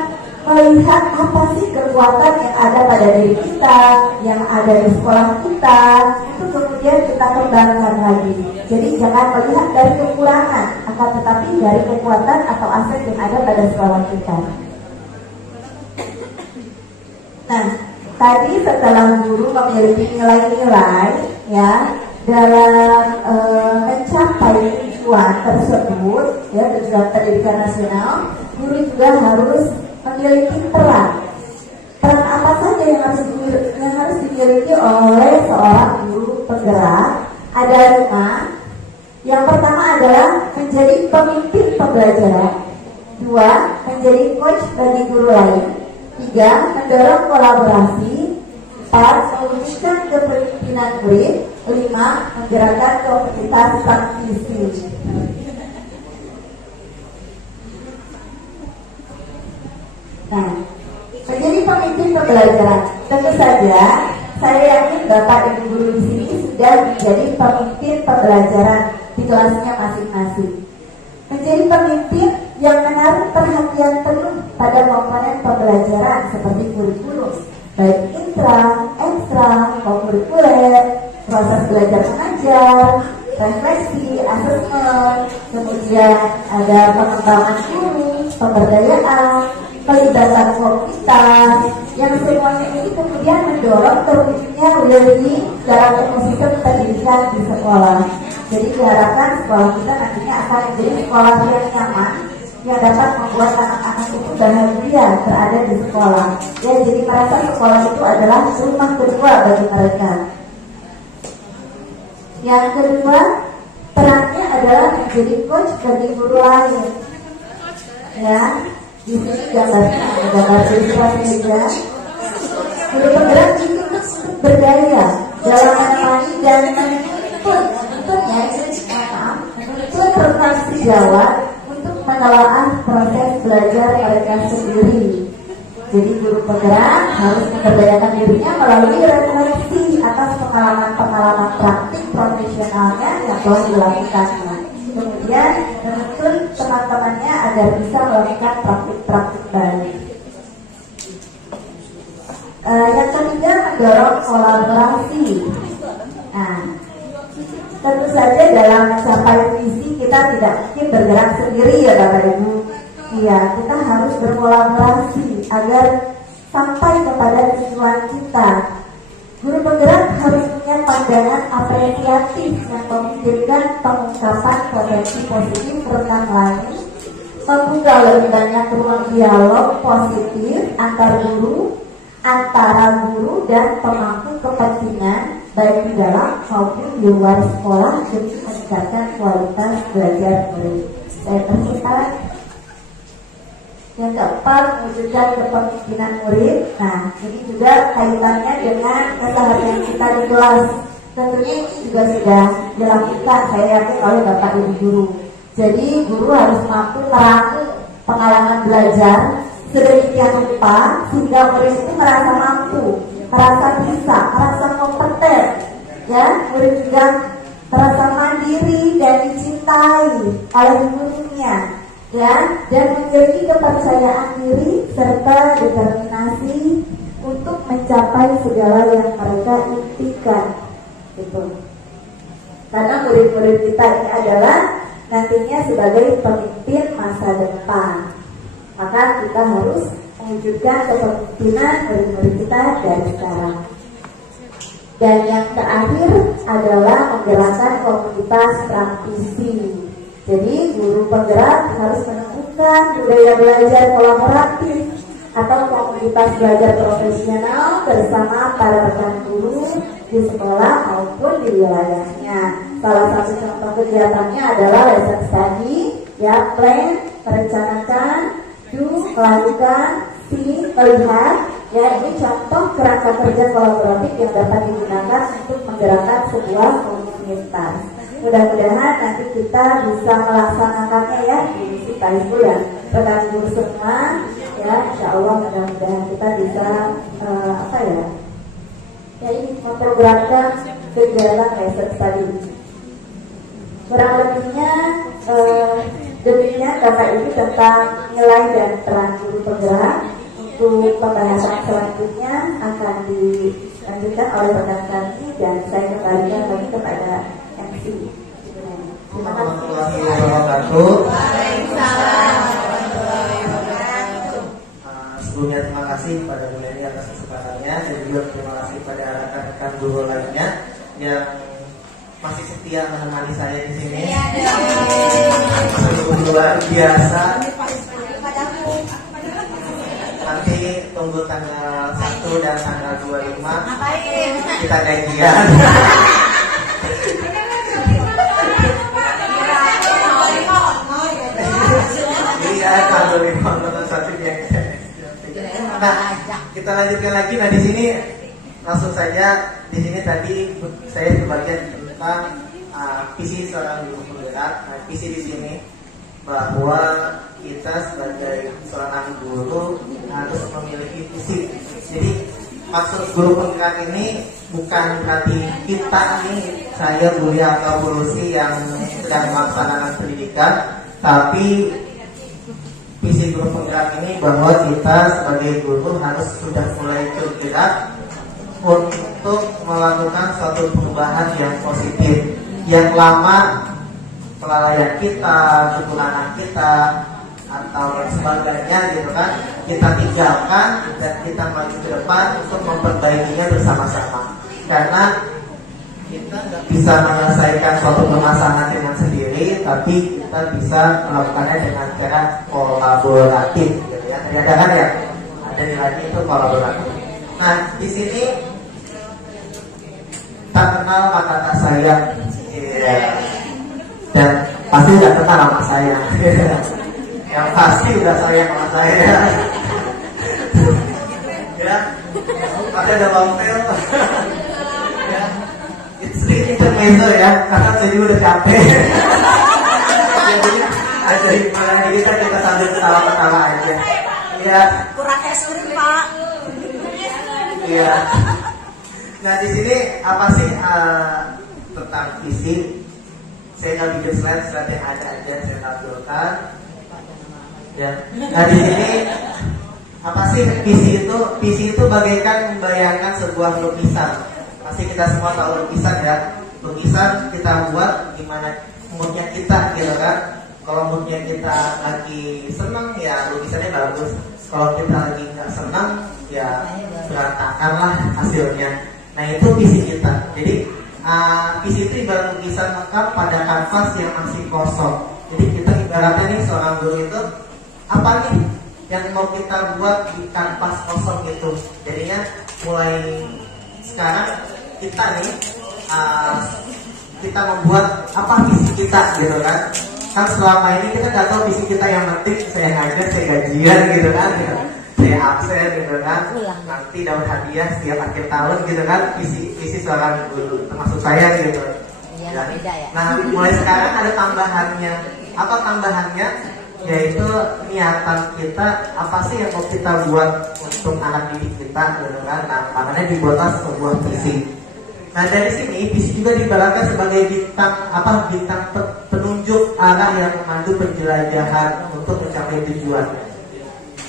melihat apa sih kekuatan yang ada pada diri kita, yang ada di sekolah kita, itu kemudian kita kembangkan lagi. Jadi jangan melihat dari kekurangan, akan tetapi dari kekuatan atau aset yang ada pada sekolah kita. Nah, tadi setelah guru memiliki nilai-nilai, ya, dalam mencapai tujuan tersebut, ya, tujuan pendidikan nasional, guru juga harus memiliki peran. Peran apa saja yang harus dimiliki oleh seorang guru penggerak? Ada 5. Yang pertama adalah menjadi pemimpin pembelajaran. 2. Menjadi coach bagi guru lain. 3. Mendorong kolaborasi. 4. Mewujudkan kepemimpinan murid. 5. Menggerakkan komunitas praktisi. Nah, menjadi pemimpin pembelajaran, tentu saja saya yakin Bapak Ibu guru di sini sudah menjadi pemimpin pembelajaran di kelasnya masing-masing. Menjadi pemimpin yang menaruh perhatian penuh pada komponen pembelajaran seperti kurikulum, baik intra, ekstra, kurikuler, proses belajar mengajar, refleksi, asesmen, kemudian ada pengembangan guru, pemberdayaan, pelibatan komunitas, yang semuanya ini kemudian mendorong terwujudnya learning dalam ekosistem pendidikan di sekolah. Jadi diharapkan sekolah kita nantinya akan menjadi sekolah yang nyaman, yang dapat membuat anak-anak itu bahagia berada di sekolah. Ya, jadi merasa sekolah itu adalah rumah kedua bagi mereka. Yang kedua, perannya adalah menjadi coach bagi guru lain. Ya, di sini gambarnya gambar ilustrasi juga. Guru penggerak itu berdaya dalam menemani dan menuntut rekan sejawat untuk menelaah proses belajar mereka sendiri. Jadi guru penggerak harus memberdayakan dirinya melalui refleksi atas pengalaman-pengalaman praktik profesionalnya yang telah dilakukannya. Kemudian menuntun teman-temannya agar bisa melakukan praktik-praktik baru. Yang ketiga, mendorong kolaborasi. Nah, tentu saja dalam mencapai visi kita tidak mungkin bergerak sendiri ya Bapak Ibu. Iya, kita harus berkolaborasi agar sampai kepada tujuan kita. Guru penggerak harus punya pandangan apresiatif yang memungkinkan pengungkapan potensi positif rekan lain, membuka lebih banyak ruang dialog positif antara guru dan pemangku kepentingan baik di dalam maupun di luar sekolah demi meningkatkan kualitas belajar murid. Saya percepat. Yang keempat, mewujudkan kepemimpinan murid. Nah, ini juga kaitannya dengan keseharian kita di kelas. Tentunya ini juga sudah dilakukan, saya yakin, oleh Bapak Ibu guru. Jadi guru harus mampu meramu pengalaman belajar sedemikian rupa sehingga murid itu merasa mampu, merasa bisa, merasa kompeten. Ya, murid juga merasa mandiri dan dicintai oleh gurunya. Ya, dan memiliki kepercayaan diri serta determinasi untuk mencapai segala yang mereka impikan. Gitu. Karena murid-murid kita ini adalah nantinya sebagai pemimpin masa depan. Maka kita harus mewujudkan kepemimpinan murid-murid kita dari sekarang. Dan yang terakhir adalah menggerakkan komunitas praktisi. Jadi guru penggerak harus menemukan budaya belajar kolaboratif atau komunitas belajar profesional bersama para rekan guru di sekolah maupun di wilayahnya. Salah satu contoh kegiatannya adalah lesson study Ya, plan, merencanakan, do, melakukan, see, melihat. Ya, ini contoh kerangka kerja kolaboratif yang dapat digunakan untuk menggerakkan sebuah komunitas. Mudah-mudahan nanti kita bisa melaksanakannya ya di misi Taibu dan rekan guru semua. Ya, insya Allah mudah-mudahan kita bisa ini memprogramkan kegiatan lesson study. Kurang lebihnya demikian Bapak Ibu tentang nilai dan peran guru penggerak. Untuk pembahasan selanjutnya akan dilanjutkan oleh rekan kami dan saya kembalikan lagi kepada MC. Terima kasih. Warahmatullahi wabarakatuh. Sebelumnya terima kasih kepada Bu Leni atas kesempatannya dan juga terima kasih kepada rekan-rekan guru lainnya yang masih setia menemani saya di sini. Luar biasa. Nanti tunggu tanggal 1 dan tanggal 25 kita gajian. Iya, tanggal 5 nonton satu dia. Nah, kita lanjutkan lagi. Nah, di sini langsung saja. Di sini tadi saya sebagian tentang visi seorang guru penggerak. Nah, visi di sini bahwa kita sebagai seorang guru harus memiliki visi. Jadi maksud guru penggerak ini bukan berarti kita nih, saya Buli atau Bu Lucy yang sedang melaksanakan pendidikan, tapi visi guru penggerak ini bahwa kita sebagai guru harus sudah mulai bergerak untuk melakukan suatu perubahan yang positif. Yang lama kelalaian kita, kekurangan kita, atau yang sebagainya gitu kan, kita tinggalkan dan kita maju ke depan untuk memperbaikinya bersama-sama. Karena kita nggak bisa menyelesaikan suatu permasalahan dengan sendiri, tapi kita bisa melakukannya dengan cara kolaboratif, gitu ya. Tadi ada kan ya, ada nilainya itu kolaboratif. Nah, di sini tak kenal maka tak sayang, dan pasti udah kenal sama saya. Yang pasti udah sayang sama saya. Ya, pasti ada bang Tel. Ya, it's really intermezzo ya, karena jadi udah capek. Jadi malam ini kita sambil ketawa-ketawa aja. Ya. Kurang es krim Pak. Iya. Nah, di sini apa sih tentang visi? Saya nggak bikin slide yang ada aja saya tampilkan. Ya. Nah, di sini apa sih visi itu? Visi itu bagaikan membayangkan sebuah lukisan. Pasti kita semua tahu lukisan ya. Lukisan kita buat gimana moodnya kita gitu kan. Kalau moodnya kita lagi senang ya lukisannya bagus. Kalau kita lagi nggak senang ya berantakan lah hasilnya. Nah, itu visi kita. Jadi visi itu ibarat lukisan lengkap pada kanvas yang masih kosong. Jadi kita ibaratnya nih seorang guru itu apa nih yang mau kita buat di kanvas kosong itu. Jadinya mulai sekarang kita nih kita membuat apa visi kita gitu kan. Kan selama ini kita nggak tahu visi kita, yang penting saya ngajar, saya gajian gitu kan, saya absen gitu kan, nanti dapat hadiah setiap akhir tahun gitu kan, visi seorang guru termasuk saya gitu. Ya, beda ya. Nah, mulai sekarang ada tambahannya. Apa tambahannya? Yaitu niatan kita, apa sih yang mau kita buat untuk anak didik kita gitu kan. Nah, makanya dibuatlah sebuah visi. Nah, dari sini visi juga diibaratkan sebagai bintang penunjuk arah yang memandu penjelajahan untuk mencapai tujuan.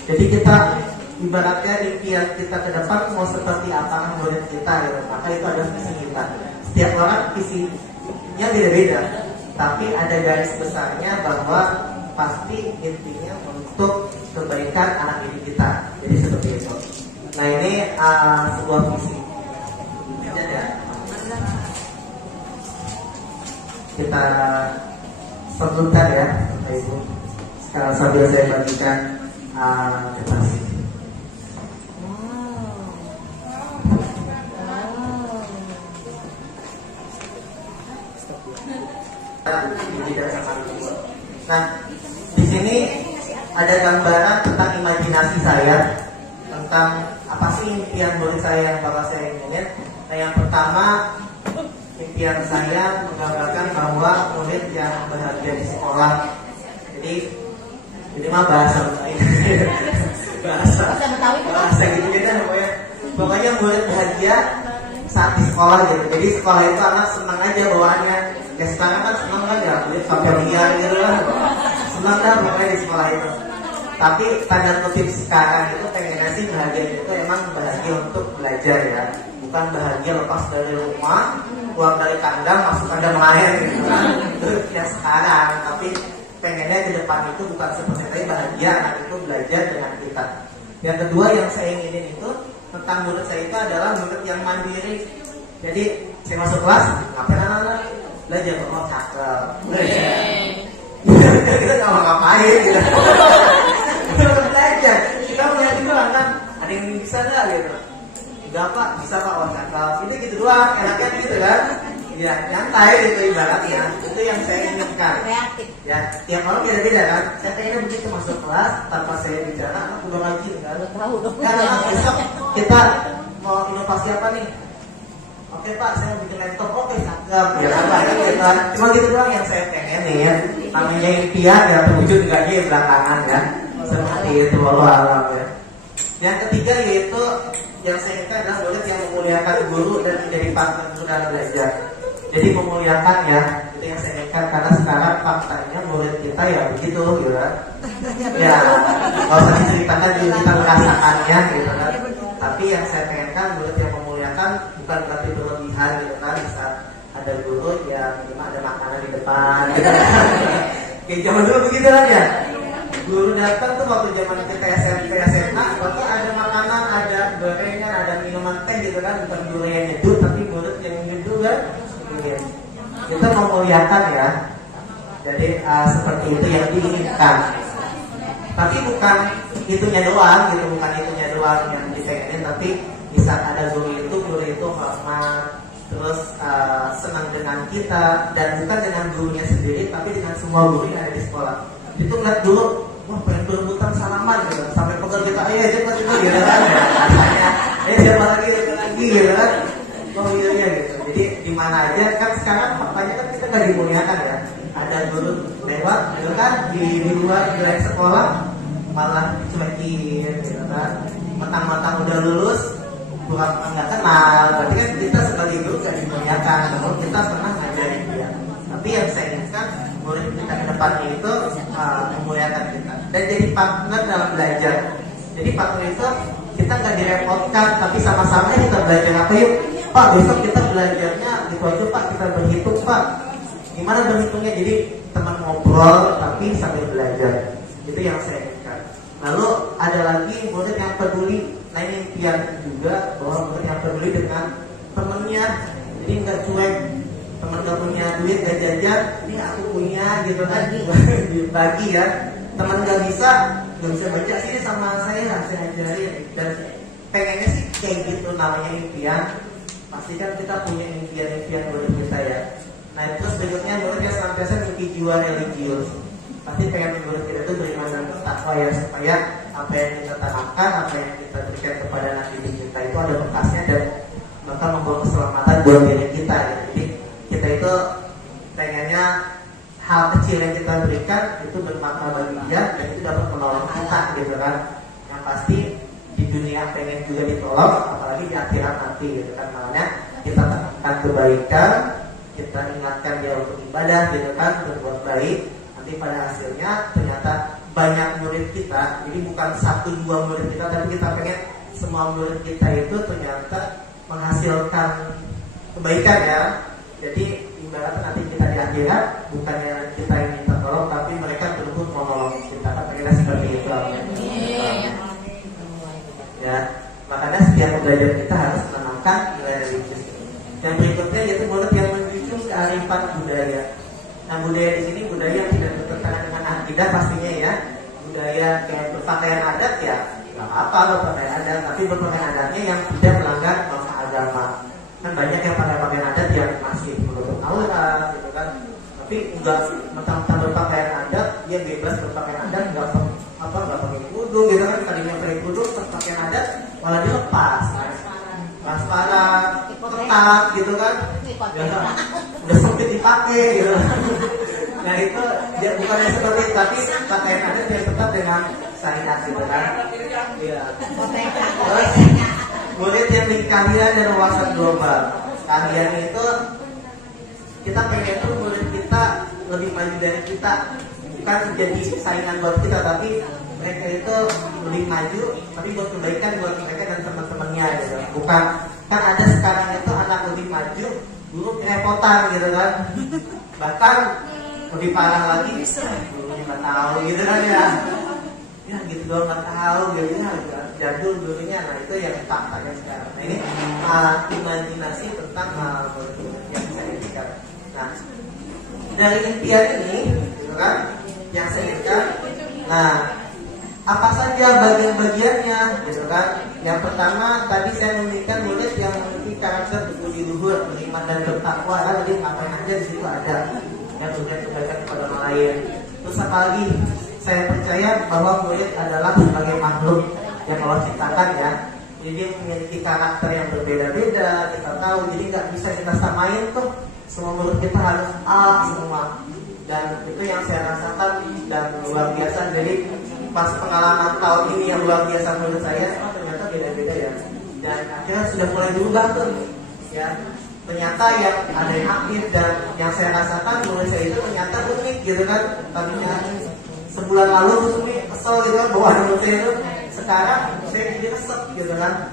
Jadi kita ibaratnya impian kita ke depan mau seperti apa murid kita gitu. Maka itu adalah visi kita. Setiap orang visinya beda-beda, tapi ada garis besarnya bahwa pasti intinya untuk kebaikan anak didik kita. Jadi seperti itu. Nah, ini sebuah visi. Ya. Kita sebutkan ya, Bapak Ibu. Sekarang sambil saya bagikan kertas. Ini tidak sangat Nah, di sini ada gambaran tentang imajinasi saya, tentang apa sih impian murid saya yang bakal saya inginin. Nah, yang pertama, impian saya menggambarkan bahwa murid yang bahagia di sekolah. Jadi mah bahasa bahasa gitu kan pokoknya murid bahagia saat di sekolah gitu. Jadi sekolah itu anak senang aja bawaannya. Ya sekarang kan senang kan ya, murid sampai liar gitu kan. Senang dah pokoknya di sekolah itu. Tapi tanda kutip sekarang itu pengennya sih bahagia itu emang bahagia untuk belajar ya, bukan bahagia lepas dari rumah, keluar dari kandang masuk kandang lain gitu kan. Itu yang sekarang. Tapi pengennya ke depan itu bukan seperti itu, bahagia anak itu belajar dengan kita. Yang kedua yang saya inginin itu tentang murid saya itu adalah murid yang mandiri. Jadi saya masuk kelas, ngapain anak-anak? Belajar, oh cakep. Kita nggak mau ngapain gitu. Kita belajar. Kita melihat itu kan, ada yang bisa nggak gitu? Enggak pak, bisa pak, oh cakep. Ini gitu doang, enaknya gitu kan? Ya, nyantai gitu ibaratnya. Itu yang saya inginkan. Ya, tiap orang beda-beda kan. Saya pengennya begitu masuk kelas tanpa saya bicara, aku udah rajin kan. Karena besok kita mau inovasi apa nih? Oke pak, saya bikin laptop. Oke, cakep. Ya apa ya kita. Cuma gitu doang yang saya pengen nih ya. Namanya impian ya terwujud enggak aja belakangan ya. Seperti itu wallahu a'lam ya. Yang ketiga yaitu yang saya inginkan adalah murid yang memuliakan guru dan menjadi partner dalam belajar. Jadi memuliakan ya, itu yang saya inginkan karena sekarang faktanya murid kita ya begitu gitu kan. Ya, nggak usah diceritakan dulu kita merasakannya gitu kan. Tapi yang saya pengenkan murid yang memuliakan bukan berarti berlebihan gitu kan. Saat ada guru ya minimal ada makanan di depan gitu kan. Kayak zaman dulu begitu kan ya. Guru datang tuh waktu zaman kita SMP SMA, waktu ada makanan, ada gorengan, ada minuman teh gitu kan. Bukan guru yang nyeduh tapi murid yang nyeduh kan. Kita memuliakan ya. Jadi seperti itu yang diinginkan. Tapi bukan itunya doang gitu, bukan itunya doang yang dipengenin. Tapi bisa ada guru itu hormat, terus senang dengan kita, dan bukan dengan gurunya sendiri, tapi dengan semua guru yang ada di sekolah. Itu ngeliat dulu, wah pengen berebutan salaman gitu, sampai pegang kita, ayo cepat gitu kan. Rasanya, siapa lagi gitu kan. Oh iya gitu. Jadi di mana aja kan sekarang faktanya kan kita nggak dimuliakan ya. Ada guru lewat gitu kan di luar sekolah malah dicuekin gitu kan. Mentang-mentang udah lulus kurang nggak kenal. Berarti kan kita sebagai guru nggak dimuliakan. Namun kita pernah ngajarin dia. Tapi yang saya inginkan murid kita ke depannya itu memuliakan kita dan jadi partner dalam belajar. Jadi partner itu kita nggak direpotkan, tapi sama-sama kita belajar apa yuk. Pak, besok kita belajarnya gitu aja Pak, kita berhitung Pak. Gimana berhitungnya? Jadi teman ngobrol tapi sambil belajar. Itu yang saya inginkan. Lalu ada lagi murid yang peduli. Nah ini impian juga bahwa murid yang peduli dengan temennya. Jadi nggak cuek. Teman nggak punya duit gak jajan, ini aku punya gitu kan. Bagi ya. Teman nggak bisa baca sini sama saya ajarin. Dan pengennya sih kayak gitu namanya impian. Pasti kan kita punya impian-impian murid kita ya. Nah terus berikutnya muridnya senantiasa memiliki jiwa religius. Pasti pengen murid kita itu beriman dan bertakwa ya, supaya apa yang kita tanamkan, apa yang kita berikan kepada anak didik kita itu ada bekasnya dan bakal membawa keselamatan buat diri kita ya. Jadi kita itu pengennya hal kecil yang kita berikan itu bermakna bagi dia dan itu dapat menolong kita gitu kan. Yang pasti di dunia pengen juga ditolong, apalagi di akhirat nanti gitu kan. Makanya kita tanamkan kebaikan, kita ingatkan dia untuk ibadah gitu kan, berbuat baik. Nanti pada hasilnya ternyata banyak murid kita. Jadi bukan 1-2 murid kita, tapi kita pengen semua murid kita itu ternyata menghasilkan kebaikan ya. Jadi ibaratnya nanti kita di akhirat bukannya kita yang minta tolong, tapi mereka berebut menolong kita. Kan pengennya seperti itu. Ya, makanya setiap belajar kita harus menanamkan nilai religius. Yang berikutnya yaitu murid yang menjunjung kearifan budaya. Nah budaya di sini budaya yang tidak bertentangan dengan akidah pastinya ya. Budaya kayak berpakaian adat ya nggak apa-apa berpakaian adat, tapi berpakaian adatnya yang tidak melanggar norma agama. Kan banyak yang pakai pakaian adat yang masih menutup aurat gitu kan. Tapi enggak mentang-mentang berpakaian adat dia bebas berpakaian adat, nggak pakai kudung gitu kan, tadinya pakai kudung terus pakaian adat malah dilepas, transparan, ketat gitu kan, udah sempit dipakai gitu. Nah itu dia bukannya seperti itu, tapi pakaian adat yang tetap dengan syariat gitu kan. Iya. Terus murid yang di kalian dan wawasan global. Kalian itu kita pengen tuh murid kita lebih maju dari kita, bukan jadi saingan buat kita, tapi mereka itu lebih maju, tapi buat kebaikan buat mereka dan teman-temannya gitu. Bukan kan ada sekarang itu anak lebih maju, guru kerepotan gitu kan. Bahkan lebih parah lagi, gurunya nggak tahu gitu kan ya. Ya gitu doang nggak tahu gitu ya, jadul dulunya. Nah itu yang faktanya sekarang. Nah ini imajinasi tentang yang saya inginkan. Nah dari impian ini gitu kan yang saya inginkan. Nah apa saja bagian-bagiannya gitu kan. Yang pertama tadi saya menginginkan murid yang memiliki karakter berbudi luhur, beriman dan bertakwa. Jadi ngapain aja di situ ada yang tujuan kebaikan kepada orang lain. Terus apa lagi? Saya percaya bahwa murid adalah sebagai makhluk yang Allah ciptakan ya. Jadi dia memiliki karakter yang berbeda-beda. Kita tahu, jadi nggak bisa kita samain tuh. Semua murid kita harus A semua. Dan itu yang saya rasakan dan luar biasa. Jadi pas pengalaman tahun ini yang luar biasa menurut saya, ternyata beda-beda ya. Dan akhirnya sudah mulai berubah tuh ya. Ternyata yang ada yang aktif dan yang saya rasakan menurut saya itu ternyata unik gitu kan. Tadinya sebulan lalu tuh kesel gitu kan bawaan menurut saya itu, sekarang saya jadi resep gitu kan.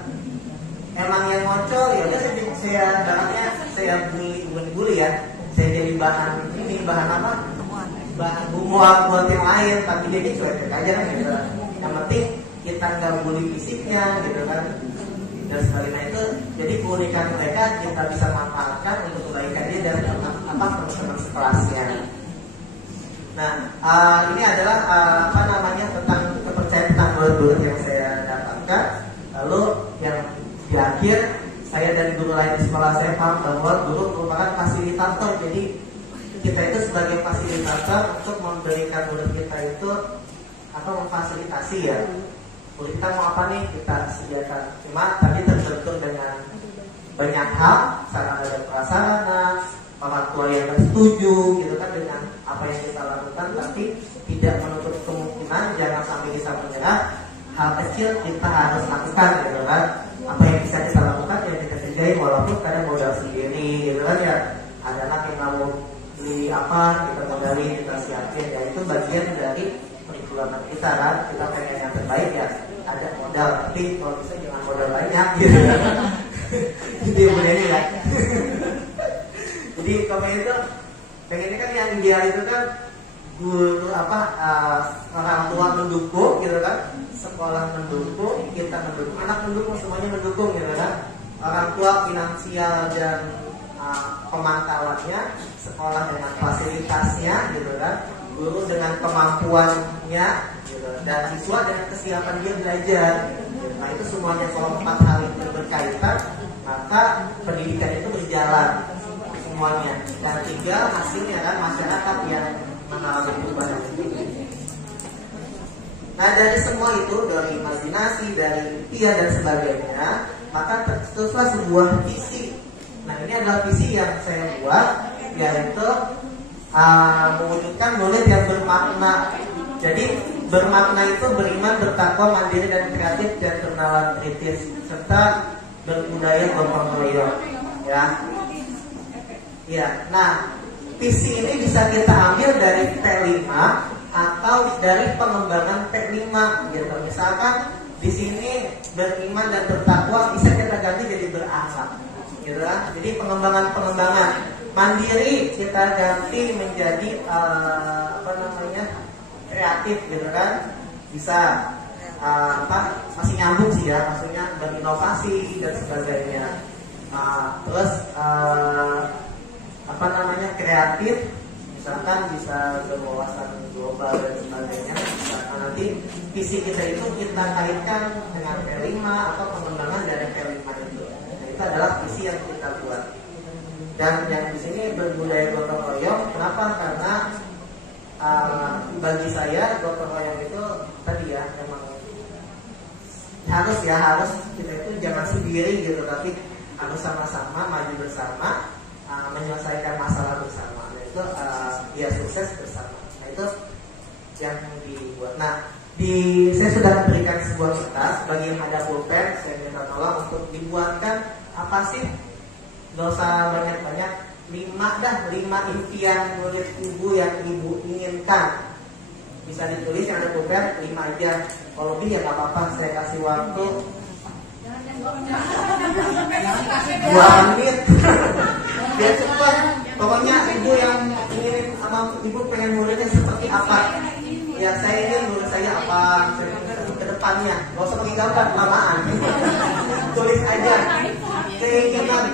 Emang yang muncul ya udah saya bahannya saya bully ya. Saya jadi bahan apa? Bahan bumbuan buat yang lain, tapi jadi cuek aja kan gitu. Yang penting kita nggak bully fisiknya gitu kan. Dan sebagainya itu, jadi keunikan mereka kita bisa manfaatkan untuk kebaikan dia dan teman-teman sekelasnya. Nah, ini adalah tentang kepercayaan tentang murid-murid yang saya dapatkan. Lalu yang di akhir, saya dan guru lain di sekolah saya paham bahwa guru merupakan fasilitator. Jadi kita itu sebagai fasilitator untuk memberikan murid kita itu memfasilitasi ya. Murid kita mau apa nih kita sediakan. Cuma tadi terbentur dengan banyak hal, sarana dan prasarana, orang tua yang setuju gitu kan dengan apa yang kita lakukan, tapi tidak menutup kemungkinan jangan sampai bisa menyerah. Hal kecil kita harus lakukan gitu kan. Apa yang bisa kita lakukan yang kita kerjain walaupun kadang modal sendiri gitu kan ya. Ada anak yang mau beli apa kita modalin, kita siapin ya, itu bagian dari perjuangan kita kan. Kita pengen yang terbaik ya, ada modal, tapi kalau bisa jangan modal banyak gitu. Gitu ya ini ya. Jadi kemarin itu pengennya kan yang ideal itu kan guru orang tua mendukung gitu kan, sekolah mendukung, kita mendukung, anak mendukung, semuanya mendukung gitu kan. Orang tua finansial dan pemantauannya, sekolah dengan fasilitasnya gitu kan, guru dengan kemampuannya gitu, dan siswa dengan kesiapan dia belajar. Nah itu semuanya kalau 4 hal itu berkaitan, maka pendidikan itu berjalan semuanya. Dan tinggal hasilnya kan masyarakat yang mengalami perubahan itu. Nah dari semua itu, dari imajinasi, dari impian dan sebagainya, maka tercetuslah sebuah visi. Nah ini adalah visi yang saya buat, yaitu mewujudkan murid yang bermakna. Jadi bermakna itu beriman, bertakwa, mandiri dan kreatif, dan bernalar kritis, serta berbudaya gotong royong. Ya, nah visi ini bisa kita ambil dari T5 atau dari pengembangan T5 gitu. Misalkan di sini beriman dan bertakwa bisa kita ganti jadi berakhlak gitu kan. Jadi pengembangan mandiri kita ganti menjadi kreatif gitu kan. Bisa masih nyambung sih ya, maksudnya berinovasi dan sebagainya. Terus kreatif, misalkan bisa berwawasan global dan sebagainya. Misalkan nanti visi kita itu kita kaitkan dengan T5 atau pengembangan dari T5 itu. Nah, itu adalah visi yang kita buat. Dan yang di sini berbudaya gotong royong, kenapa? Karena bagi saya gotong royong itu tadi ya memang harus kita itu jangan sendiri gitu, tapi harus sama-sama maju bersama, menyelesaikan masalah bersama. Nah itu dia sukses bersama. Nah itu yang dibuat. Nah saya sudah memberikan sebuah kertas bagi yang ada pulpen, saya minta tolong untuk dibuatkan apa sih, nggak usah banyak-banyak, 5 impian murid ibu yang ibu inginkan. Bisa ditulis yang ada pulpen 5 aja. Kalau lebih ya nggak apa-apa, saya kasih waktu 2 menit biar cepat. Pokoknya ibu yang ingin sama ibu pengen muridnya seperti apa, ya saya ingin murid saya apa, saya ingin ke depannya. Gak usah pakai gambar, lamaan. Tulis aja keinginan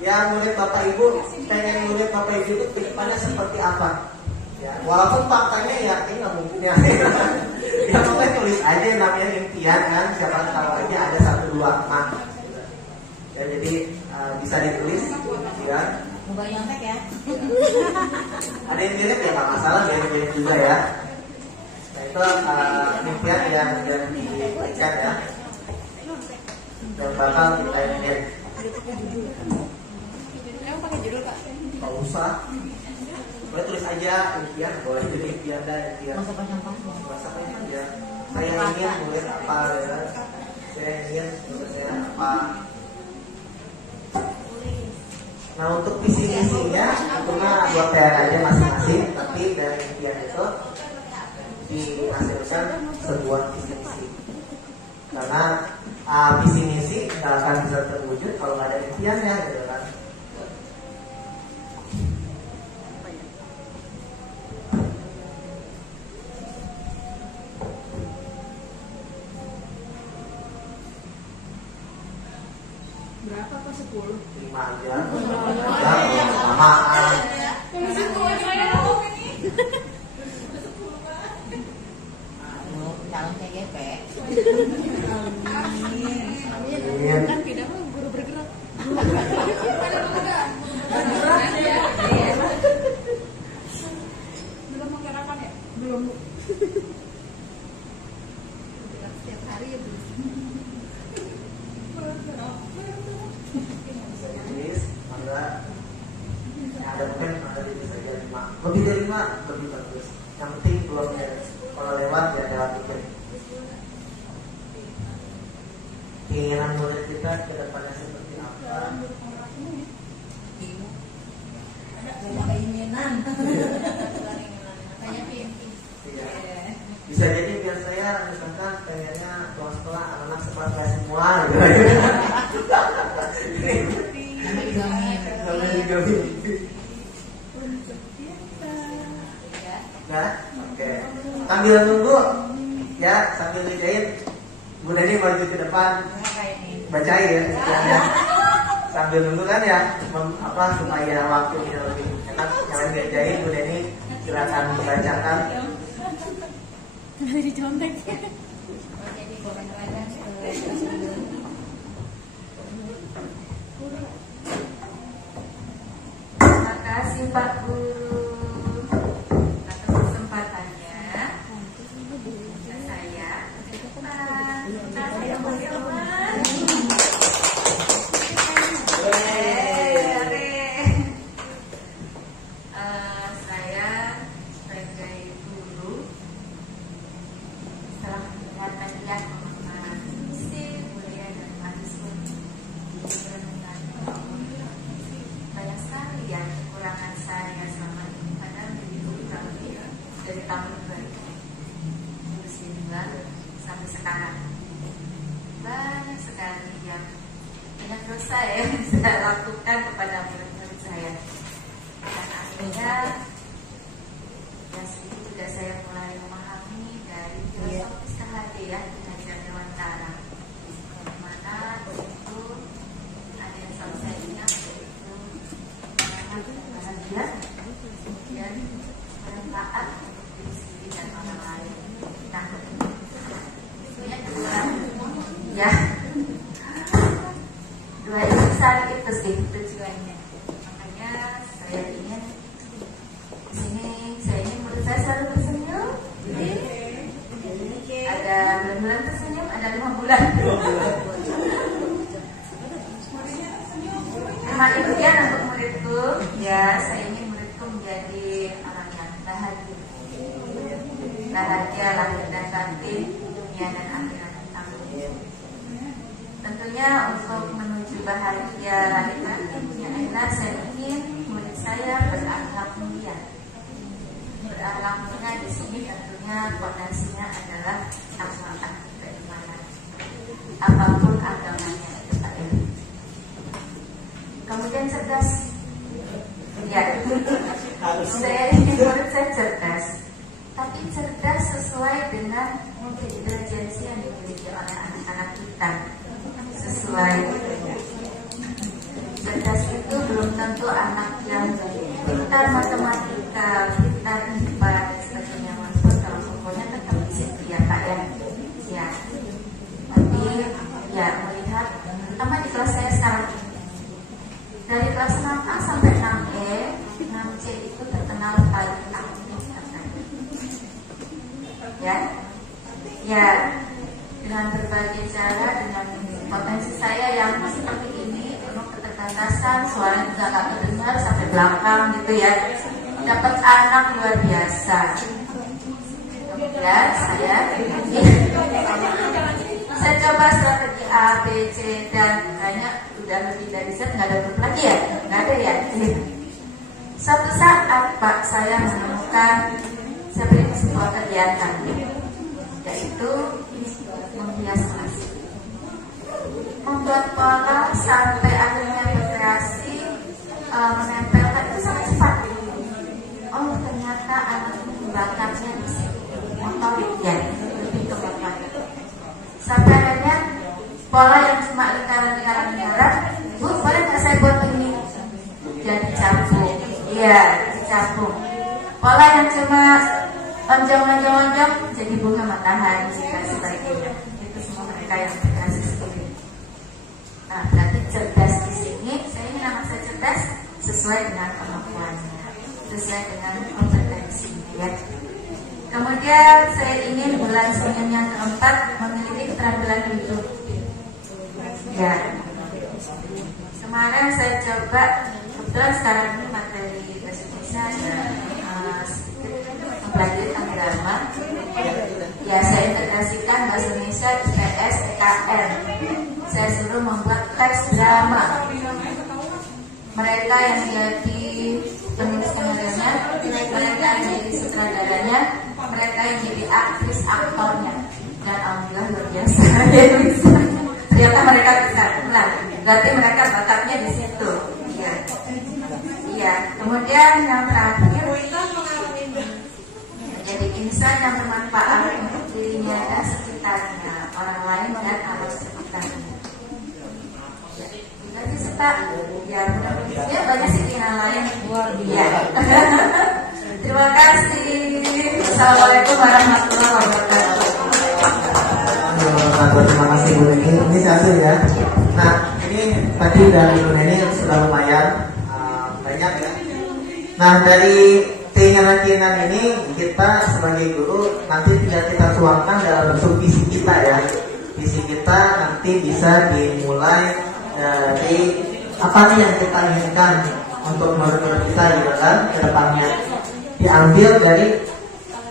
ya murid bapak ibu, pengen murid bapak ibu itu ke depannya seperti apa. Ya, walaupun faktanya ya ini nggak mungkin ya. Ya pokoknya tulis aja, namanya impian kan, siapa tahu aja ada 1-2 mah. Ya jadi bisa ditulis ya. Mobile nyontek ya. Ada yang mirip ya nggak masalah, mirip juga ya. Nah itu impian yang diberikan ya, yang bakal kita ingin. Kamu pakai judul Kak? Nggak usah. Boleh tulis aja impian, boleh jadi impian dan impian. Masa panjang-panjang. Masa panjang. Saya ingin murid apa ya? Saya ingin murid saya apa? Nah untuk visi misinya itu mah buat saya aja masing-masing, tapi dari impian itu dihasilkan sebuah visi misi. Karena visi misi nggak akan bisa terwujud kalau nggak ada impiannya, gitu kan? Berapa kok 10? 5 aja. Ya, samaan. Tulisin tuh aja ini. Calon TGP. Amin. Kan tidak mau guru bergerak. Belum menggerakkan ya? Belum. Setiap hari ya belum. Tulis, mangga. Yang ada mungkin ada tulis saja 5. Lebih dari 5 lebih bagus. Yang penting belum ya. Kalau lewat ya lewat dikit. Keinginan murid kita ke depannya seperti apa? Keinginan. Iya. Bisa jadi biar saya misalkan pengennya pulang sekolah anak-anak sekolah saya semua gitu. Sampai juga mimpi. Nah, oke. Sambil nunggu ya, sambil dijahit Bu Dani maju ke depan bacain ya. Sambil nunggu kan ya, supaya waktunya lebih enak. Kalian bacain, Bu Dani silakan membacakan. Jadi contek. Terima kasih Pak Guru atas kesempatannya. Saya saya sebagai guru setelah melihat kajian pemahaman visi, budaya dan mahasiswa banyak sekali ya kekurangan saya selama ini, padahal begitu kurang lebih dari tahun 2009 sampai sekarang banyak sekali yang banyak dosa yang saya lakukan kepada murid-murid saya, dan akhirnya ya sedikit juga saya mulai memahami dari filosofis KHD ya di kajian Dewantara, mana itu ada yang selalu saya ingat yaitu bahagia dan bermanfaat untuk diri sendiri dan orang lain. Nah, sebenarnya ya dua yang besar itu sih tujuannya. Makanya saya ingin di sini, saya ingin murid saya selalu bersenyum bahagia lahir dan batin, dunia dan akhirat. Amin. Tentunya untuk menuju bahagia lahir batin dunia akhirat, saya ingin murid saya berakhlak mulia. Berakhlak mulia di sini tentunya fondasinya adalah akhlak keimanan. Apapun agamanya itu Pak ya. Kemudian cerdas. Ya, saya ingin murid saya cerdas, tapi cerdas sesuai dengan intelijensi yang dimiliki oleh anak-anak kita. Sesuai. Cerdas itu belum tentu anak yang pintar matematika, pintar IPA dan sebagainya, walaupun kalau pokoknya tetap di situ ya Pak ya. Ya. Tapi ya melihat, terutama di kelas saya sekarang ini, dari kelas 6A sampai 6E, 6C itu terkenal paling aktif katanya. Ya, dengan berbagai cara, dengan potensi saya yang seperti ini, penuh keterbatasan, suara juga gak terdengar sampai belakang gitu ya, dapat anak luar biasa. Kemudian saya coba strategi A, B, C, dan banyak udah lebih dari Z, nggak ada grup lagi ya, nggak ada ya. Suatu saat Pak saya menemukan seperti sebuah kegiatan, yaitu menghias kelas, membuat pola sampai akhirnya berkreasi, menempelkan itu sangat cepat. Oh ternyata anak ini bakatnya di sini, motorik ya, lebih ke bakat. Sampai akhirnya pola yang cuma lingkaran, Bu, boleh nggak saya buat ini jadi capung? Iya, dicapung. Pola yang cuma lonjong jadi bunga matahari dan sebagainya. Itu semua mereka yang berkreasi sendiri. Nah, berarti cerdas di sini, saya ingin anak saya cerdas sesuai dengan kemampuannya, sesuai dengan kompetensinya ya. Kemudian saya ingin bulan Senin yang keempat memiliki keterampilan hidup. Ya, kemarin saya coba, kebetulan sekarang ini materi bahasa Indonesia dan sedikit mempelajari agama. Ya, saya integrasikan bahasa Indonesia, IPS, EKN. Saya suruh membuat teks drama. Mereka yang jadi penulis skenarionya, mereka yang jadi sutradaranya, mereka yang jadi aktris aktornya. Dan alhamdulillah luar biasa, ya bisa. Ternyata mereka bisa. Nah, berarti mereka bakatnya di situ. Iya. Iya. Kemudian yang terakhir, menjadi insan yang bermanfaat untuk dirinya dan sekitarnya, orang lain dan alam sekitarnya. Jadi Pak, ya mudah-mudahan banyak sih yang lain. Ya. Terima kasih. Assalamualaikum warahmatullahi wabarakatuh. Terima kasih Bu Neni. Ini satu ya. Nah, ini tadi dari Bu Neni sudah lumayan banyak ya. Nah, dari keinginan-keinginan ini kita sebagai guru nanti tidak kita tuangkan dalam bentuk visi kita ya. Visi kita nanti bisa dimulai dari apa nih yang kita inginkan untuk murid-murid kita gitu kan ke depannya. Diambil dari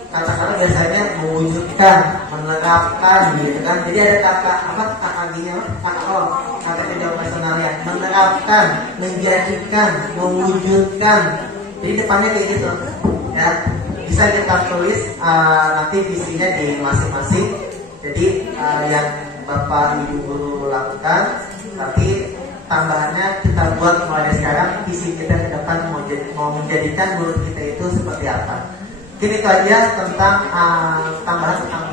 kata-kata biasanya mewujudkan, menerapkan gitu kan. Jadi ada kata apa, KKG-nya, kata kerja personalnya, menerapkan, menjadikan, mewujudkan. Jadi depannya kayak gitu ya. Bisa kita tulis nanti visinya di masing-masing. Jadi yang Bapak Ibu guru lakukan, tapi tambahannya kita buat mulai sekarang visi kita ke depan mau menjadikan guru kita itu seperti apa. Mungkin itu aja tentang tambahan tentang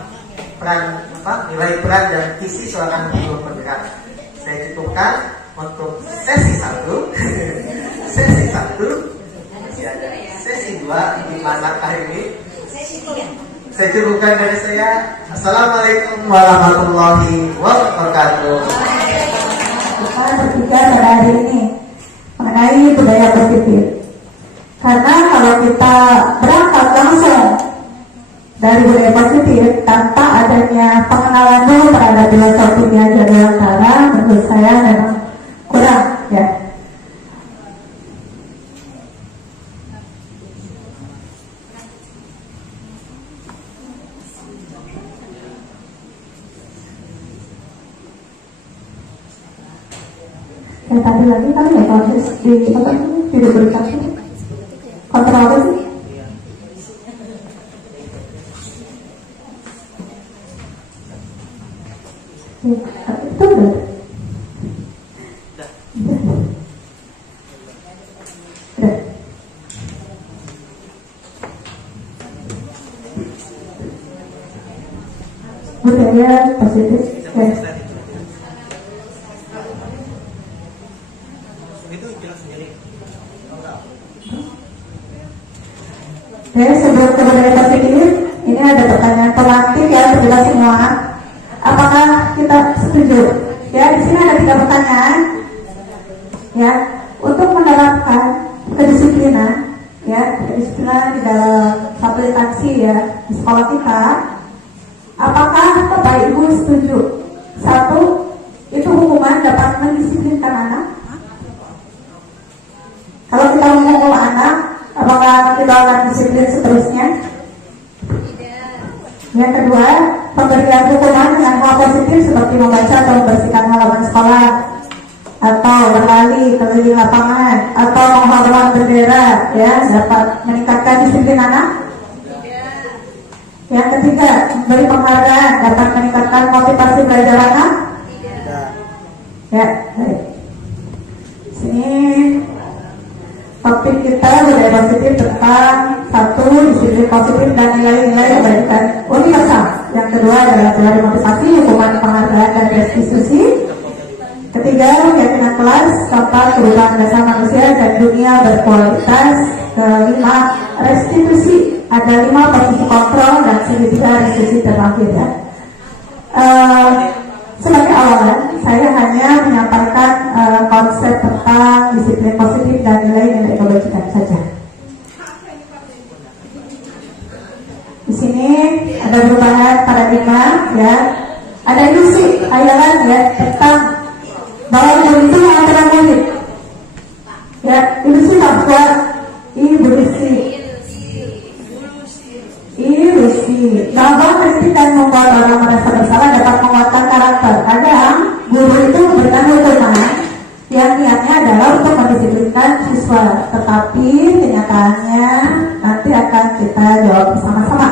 peran nilai peran dan visi seorang guru penggerak. Saya cukupkan untuk sesi 1. Sesi 1 masih ada sesi 2 di manakah ini? Saya cukupkan dari saya. Assalamualaikum warahmatullahi wabarakatuh. Kita berbicara pada hari ini mengenai budaya positif. Karena kalau kita berangkat langsung dari budaya positif tanpa adanya pengenalan dulu terhadap filosofi Diajar Dewantara, menurut saya memang kurang ya. tadi lagi kan ya proses di apa tidak berikan kontrol apa sih? Itu udah. Budaya positif. Sebelum ke budaya positif, ini ada pertanyaan pelantik ya untuk kita semua. Apakah kita setuju? Ya, di sini ada 3 pertanyaan. Ya, untuk menerapkan kedisiplinan, ya, kedisiplinan di dalam aplikasi ya di sekolah kita. Apakah Bapak Ibu setuju? 1, itu hukuman dapat mendisiplinkan anak. Kalau kita menghukum anak, apakah kita akan disiplin seterusnya? Yang kedua, pemberian hukuman dengan hal positif seperti membaca atau membersihkan halaman sekolah, atau berlari keliling lapangan, atau menghormat bendera, ya, dapat meningkatkan disiplin anak. Yang ketiga, memberi penghargaan dapat meningkatkan motivasi belajar anak. Ya, baik. Sini topik kita budaya positif tentang 1, disiplin positif dan nilai-nilai kebaikan universal. Yang kedua adalah teori motivasi, hukuman, penghargaan dan restitusi. Ketiga, keyakinan kelas. Keempat, perubahan dasar manusia dan dunia berkualitas. Kelima, restitusi. Ada 5 posisi kontrol dan segitiga restitusi terakhir ya. Sebagai awalan, saya hanya menyampaikan konsep tentang disiplin positif dan nilai-nilai kebaikan saja. Di sini ada perubahan paradigma ya. Ada ilusi hayalan ya tentang bahwa guru itu yang antara murid. Ya, ilusi bahwa ilusi bahwa kritik dan membuat orang merasa bersalah dapat menguatkan karakter. Kadang guru itu memberikan hukuman yang niatnya adalah untuk mendisiplinkan siswa, tetapi kenyataannya nanti akan kita jawab bersama-sama.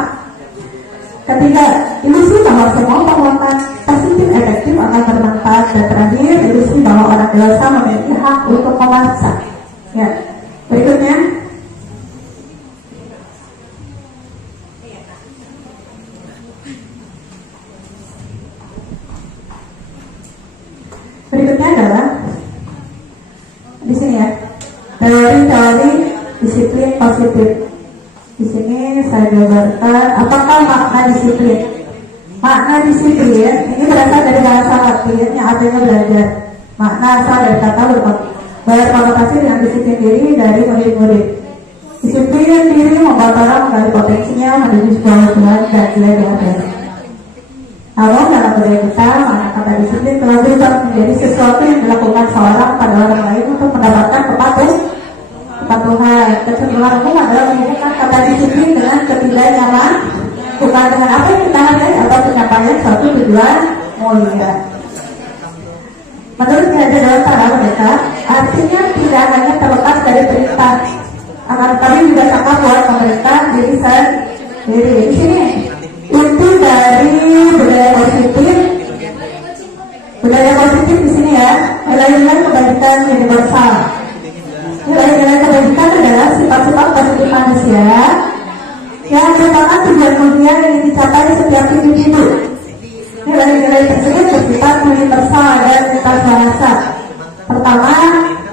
Ketiga, ilusi bahwa semua penguatan positif efektif akan bermanfaat. Dan terakhir, ilusi bahwa orang dewasa memiliki hak untuk memaksa. Ya, berikutnya. Berikutnya adalah di sini ya, teori-teori disiplin positif. Di sini saya gambarkan apakah makna disiplin. Makna disiplin ini berasal dari bahasa Latin yang artinya belajar. Makna asal dari kata berkonotasi dengan disiplin diri dari murid-murid. Disiplin diri membuat orang menggali potensinya menuju sebuah hubungan dan nilai yang baik. Namun dalam budaya kita, makna kata disiplin telah berubah menjadi sesuatu yang dilakukan seorang pada orang lain untuk mendapatkan kepatuhan. Kecenderungan umum adalah menghubungkan kata disiplin dengan ketidaknyaman, bukan dengan apa yang kita hargai atau pencapaian suatu tujuan mulia. Menurut Kiai Dewantara mereka, artinya tidak hanya terlepas dari perintah, akan tetapi juga cakap buat pemerintah diri sendiri. Di sini inti dari budaya positif. Budaya positif di sini ya, nilai-nilai kebaikan universal. Nilai-nilai kebaikan adalah sifat-sifat positif manusia yang merupakan tujuan mulia yang dicapai setiap individu. Nilai-nilai tersebut bersifat universal dan lintas bahasa. Pertama,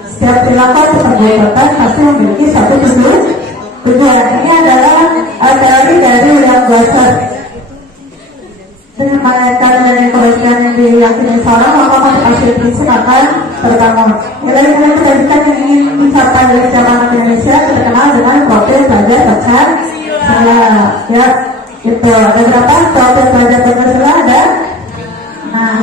setiap perilaku atau perbuatan pasti memiliki suatu tujuan. Ini adalah teori dari William Glasser. Dengan mengaitkan nilai kebaikan yang diyakini seorang, maka motivasi prinsip akan terbangun. Nilai-nilai kebaikan yang ingin dicapai oleh setiap anak Indonesia terkenal dengan profil pelajar Pancasila. Ya, itu ada berapa profil pelajar Pancasila ada? Nah,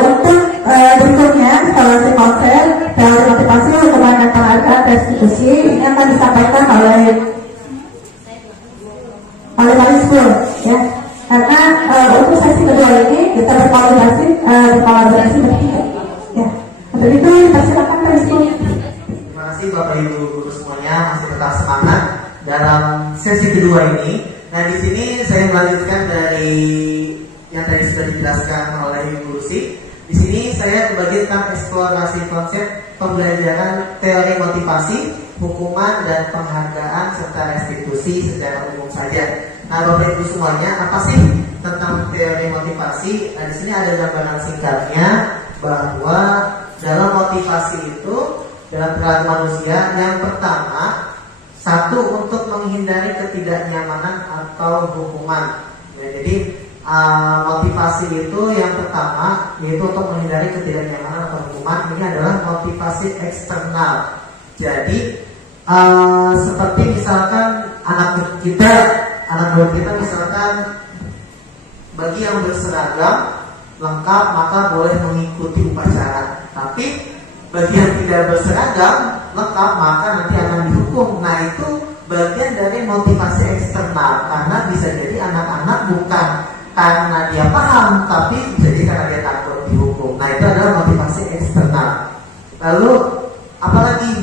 untuk berikutnya evaluasi konsep, teori motivasi, hukuman dan penghargaan restitusi ini akan disampaikan oleh paling school ya, karena untuk sesi kedua ini kita berkolaborasi bertiga dalam sesi kedua ini. Nah, di sini saya melanjutkan dari yang tadi sudah dijelaskan oleh Ibu Lucy. Di sini saya berbagi tentang eksplorasi konsep pembelajaran teori motivasi, hukuman dan penghargaan serta restitusi secara umum saja. Nah, Bapak Ibu semuanya, apa sih tentang teori motivasi? Nah, di sini ada gambaran singkatnya bahwa dalam motivasi itu dalam perilaku manusia yang pertama, satu, untuk menghindari ketidaknyamanan atau hukuman. Ya, jadi motivasi itu yang pertama yaitu untuk menghindari ketidaknyamanan atau hukuman. Ini adalah motivasi eksternal. Jadi seperti misalkan anak buah kita misalkan bagi yang berseragam lengkap maka boleh mengikuti upacara. Tapi bagi yang tidak berseragam lengkap maka nanti akan dihukum. Nah, itu bagian dari motivasi eksternal, karena bisa jadi anak-anak bukan karena dia paham, tapi bisa jadi karena dia takut dihukum. Nah, itu adalah motivasi eksternal. Lalu apalagi?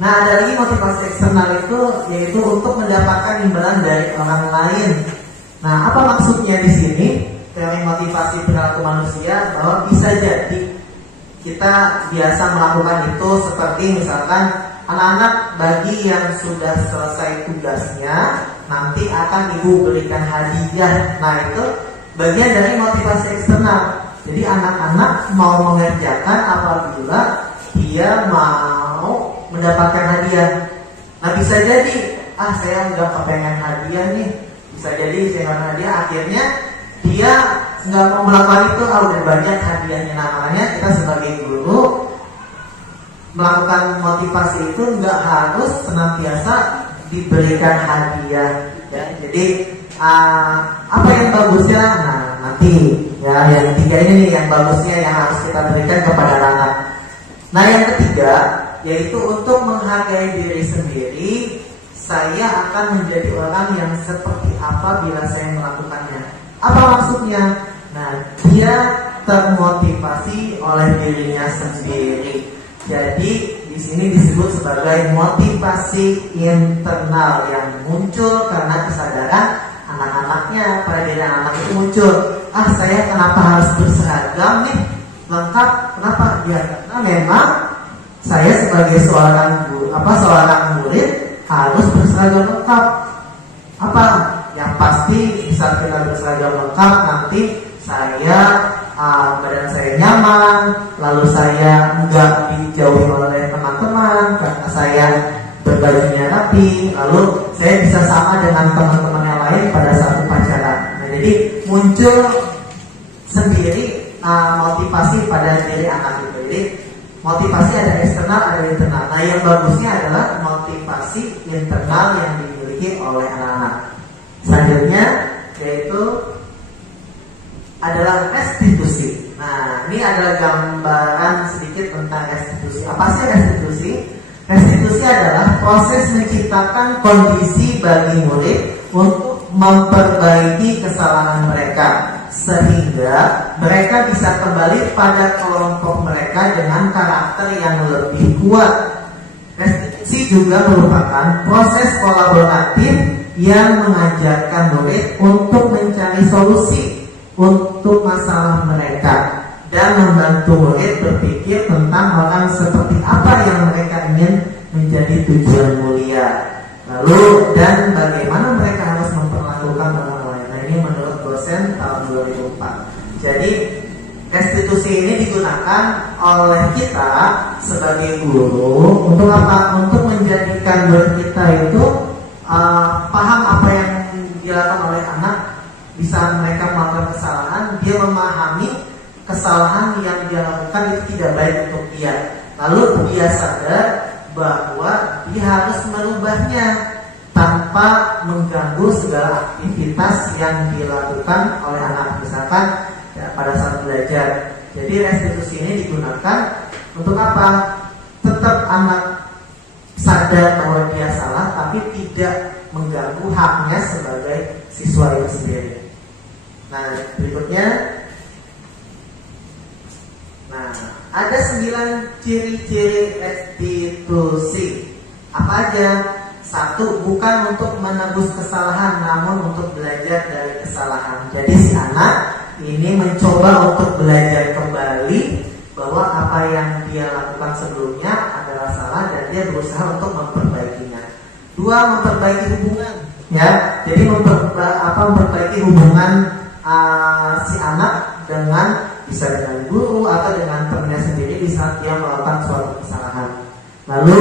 Nah, ada lagi motivasi eksternal itu yaitu untuk mendapatkan imbalan dari orang lain. Nah, apa maksudnya di sini? Teori motivasi perilaku manusia bahwa bisa jadi kita biasa melakukan itu seperti misalkan anak-anak bagi yang sudah selesai tugasnya nanti akan ibu berikan hadiah. Nah, itu bagian dari motivasi eksternal. Jadi anak-anak mau mengerjakan apabila dia mau mendapatkan hadiah. Nah, bisa jadi saya nggak kepengen hadiah nih. Bisa jadi saya nggak hadiah, akhirnya dia nggak mau melakukan itu. Udah banyak hadiahnya. Nah, makanya kita sebagai guru melakukan motivasi itu nggak harus senantiasa diberikan hadiah. Ya, jadi apa yang bagusnya? Nah, nanti ya yang ketiga ini nih yang bagusnya yang harus kita berikan kepada anak. Nah, yang ketiga yaitu untuk menghargai diri sendiri. Saya akan menjadi orang yang seperti apa bila saya melakukannya. Apa maksudnya? Nah, dia termotivasi oleh dirinya sendiri. Jadi di sini disebut sebagai motivasi internal yang muncul karena kesadaran anak-anaknya. Pada diri anak itu muncul, saya kenapa harus berseragam nih lengkap? Kenapa? Ya, karena memang saya sebagai seorang murid harus berseragam lengkap. Apa? Yang pasti bisa kita berseragam lengkap nanti saya badan saya nyaman, lalu saya enggak dijauhi oleh teman-teman karena saya berbajunya rapi, lalu saya bisa sama dengan teman-teman yang lain pada saat upacara. Nah, jadi muncul sendiri motivasi pada diri anak itu. Jadi motivasi ada eksternal, ada internal. Nah, yang bagusnya adalah motivasi internal yang dimiliki oleh anak-anak. Selanjutnya yaitu adalah restitusi. Nah, ini adalah gambaran sedikit tentang restitusi. Apa sih restitusi? Restitusi adalah proses menciptakan kondisi bagi murid untuk memperbaiki kesalahan mereka sehingga mereka bisa kembali pada kelompok mereka dengan karakter yang lebih kuat. Restitusi juga merupakan proses kolaboratif yang mengajarkan murid untuk mencari solusi untuk masalah mereka dan membantu murid berpikir tentang orang seperti apa yang mereka ingin menjadi tujuan mulia. Lalu dan bagaimana mereka harus memperlakukan orang lain. Nah, ini menurut dosen tahun 2004. Jadi restitusi ini digunakan oleh kita sebagai guru untuk apa? Untuk menjadikan murid kita itu paham apa yang dilakukan oleh anak. Bisa mereka melakukan kesalahan, dia memahami kesalahan yang dia lakukan itu tidak baik untuk dia. Lalu dia sadar bahwa dia harus merubahnya tanpa mengganggu segala aktivitas yang dilakukan oleh anak. Misalkan ya, pada saat belajar. Jadi restitusi ini digunakan untuk apa? Tetap anak sadar bahwa dia salah, tapi tidak mengganggu haknya sebagai siswa itu sendiri. Nah, berikutnya, ada 9 ciri-ciri restitusi. Apa aja? Satu, bukan untuk menebus kesalahan, namun untuk belajar dari kesalahan. Jadi si anak ini mencoba untuk belajar kembali bahwa apa yang dia lakukan sebelumnya adalah salah dan dia berusaha untuk memperbaikinya. Dua, memperbaiki hubungan, ya. Jadi memperbaiki hubungan si anak bisa dengan guru atau dengan temannya sendiri di saat dia melakukan suatu kesalahan. Lalu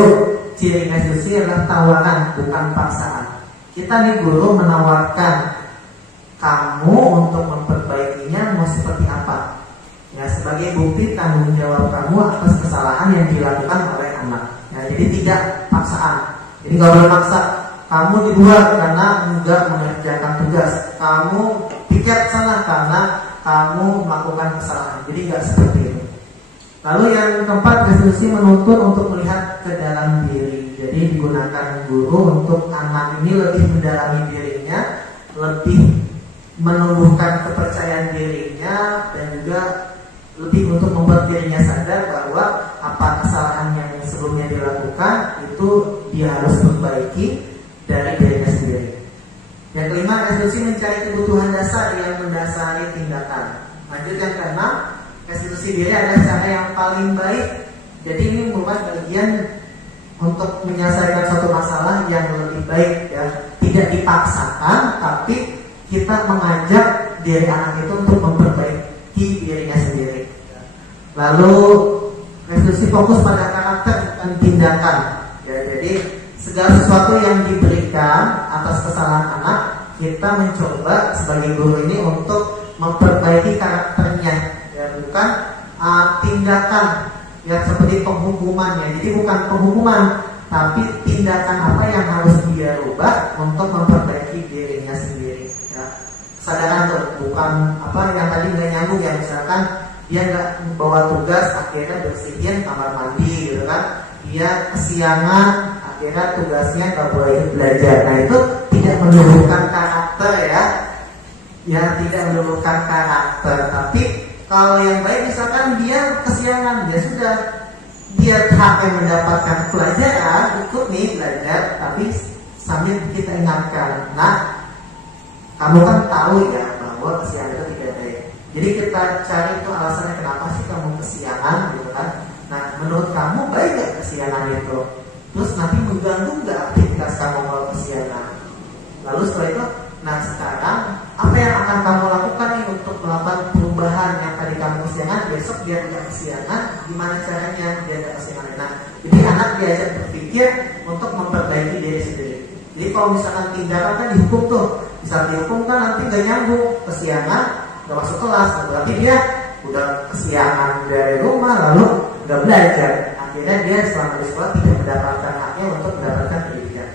ciri restitusi adalah tawaran, bukan paksaan. Kita nih guru menawarkan kamu untuk memperbaikinya mau seperti apa? Ya, sebagai bukti tanggung jawab kamu atas kesalahan yang dilakukan oleh anak. Ya, jadi tidak paksaan. Jadi nggak boleh maksa. Kamu di luar karena enggak mengerjakan tugas. Kamu piket sana karena kamu melakukan kesalahan. Jadi nggak seperti itu. Lalu yang keempat, restitusi menuntut untuk melihat ke dalam diri. Jadi digunakan guru untuk anak ini lebih mendalami dirinya, lebih menumbuhkan kepercayaan dirinya, dan juga lebih untuk membuat dirinya sadar bahwa apa kesalahan yang sebelumnya dilakukan itu dia harus perbaiki dari dirinya sendiri. Yang kelima, restitusi mencari kebutuhan dasar yang mendasari tindakan. Lanjut yang keenam, restitusi diri adalah cara yang paling baik. Jadi ini merupakan bagian untuk menyelesaikan suatu masalah yang lebih baik, ya. Tidak dipaksakan, tapi kita mengajak diri anak itu untuk memperbaiki dirinya sendiri. Lalu restitusi fokus pada karakter dan tindakan, ya. Jadi segala sesuatu yang diberikan atas kesalahan anak, kita mencoba sebagai guru ini untuk memperbaiki karakternya, ya, bukan tindakan, ya, seperti penghukumannya. Jadi bukan penghukuman, tapi tindakan apa yang harus dia rubah untuk memperbaiki dirinya sendiri, ya. Kesadaran tuh, bukan apa yang tadi nggak nyambung, ya, misalkan dia nggak bawa tugas akhirnya bersihin kamar mandi gitu kan, dia kesiangan akhirnya tugasnya nggak boleh belajar. Nah itu tidak menumbuhkan karakter, ya tidak menumbuhkan karakter. Tapi kalau yang baik misalkan dia kesiangan, ya sudah, dia hak mendapatkan pelajaran, ikut nih belajar, tapi sambil kita ingatkan, nah kamu kan tahu ya bahwa kesiangan itu tidak baik. Jadi kita cari itu alasannya kenapa sih kamu kesiangan gitu kan. Nah menurut kamu baik gak kesiangan itu? Terus nanti mengganggu gak aktivitas kamu kalau kesiangan? Lalu setelah itu, nah sekarang apa yang akan kamu lakukan nih untuk melakukan perubahan yang tadi kamu kesiangan, besok biar tidak kesiangan, gimana caranya biar tidak kesiangan? Nah jadi anak diajak berpikir untuk memperbaiki diri sendiri. Jadi kalau misalkan tindakan kan dihukum tuh, bisa dihukum kan nanti gak nyambung, kesiangan gak masuk kelas, berarti dia udah kesiangan dari rumah lalu gak belajar, akhirnya dia selama di sekolah tidak mendapatkan haknya untuk mendapatkan pendidikan.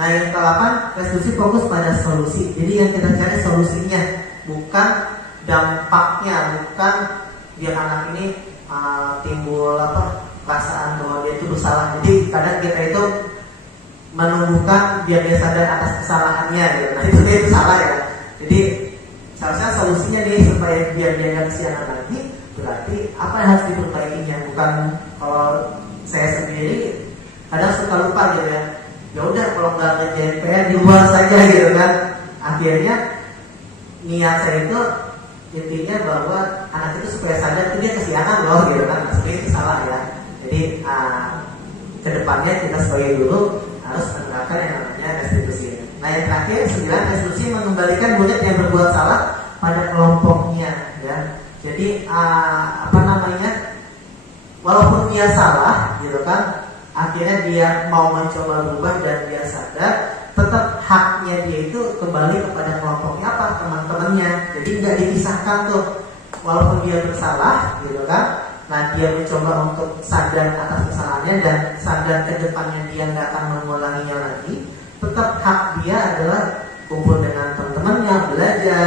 Nah yang ke-8, restitusi fokus pada solusi. Jadi yang kita cari solusinya, bukan dampaknya, bukan biar anak ini timbul perasaan bahwa dia itu bersalah. Jadi kadang kita itu menumbuhkan biar dia sadar atas kesalahannya gitu. Nah itu salah, ya. Jadi seharusnya solusinya nih supaya biar dia nggak kesiangan lagi, berarti apa yang harus diperbaikinya. Bukan kalau saya sendiri kadang suka lupa gitu, ya. Ya udah kalau nggak ngerjain PR di luar saja gitu kan. Akhirnya niat saya itu intinya bahwa anak itu supaya sadar itu dia kesiangan loh gitu kan. Nah, sebenarnya itu salah, ya. Jadi kedepannya kita sebagai guru harus menerapkan yang namanya restitusi. Nah yang terakhir 9, restitusi mengembalikan murid yang berbuat salah pada kelompoknya, ya. Jadi walaupun dia salah gitu kan, akhirnya dia mau mencoba berubah dan dia sadar, tetap haknya dia itu kembali kepada kelompoknya, teman-temannya. Jadi nggak dipisahkan tuh, walaupun dia bersalah gitu kan. Nah dia mencoba untuk sadar atas kesalahannya dan sadar ke depannya dia nggak akan mengulanginya lagi. Tetap hak dia adalah kumpul dengan teman-temannya, belajar,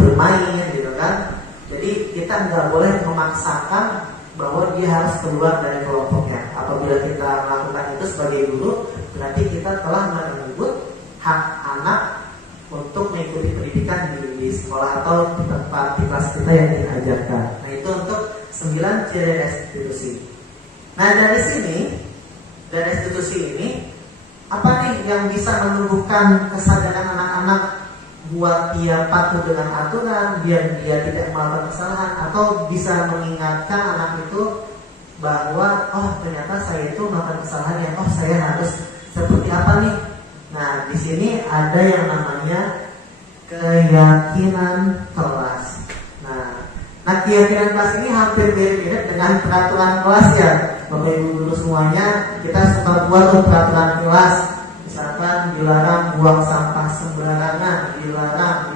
bermain gitu kan. Jadi kita nggak boleh memaksakan bahwa dia harus keluar dari kelompoknya. Apabila kita melakukan itu sebagai guru, berarti kita telah merebut hak anak untuk mengikuti pendidikan di sekolah atau di tempat di kelas kita yang diajarkan. Nah itu untuk 9 ciri restitusi. Nah dari sini, dari restitusi ini apa nih yang bisa menumbuhkan kesadaran anak-anak buat dia patuh dengan aturan, biar dia tidak melakukan kesalahan, atau bisa mengingatkan anak itu bahwa oh ternyata saya itu melakukan kesalahan ya, oh saya harus seperti apa nih. Nah di sini ada yang namanya keyakinan kelas. Nah keyakinan kelas ini hampir mirip-mirip dengan peraturan kelas ya, Bapak Ibu guru semuanya. Kita suka buat peraturan kelas. Misalkan dilarang buang sampah sembarangan, dilarang,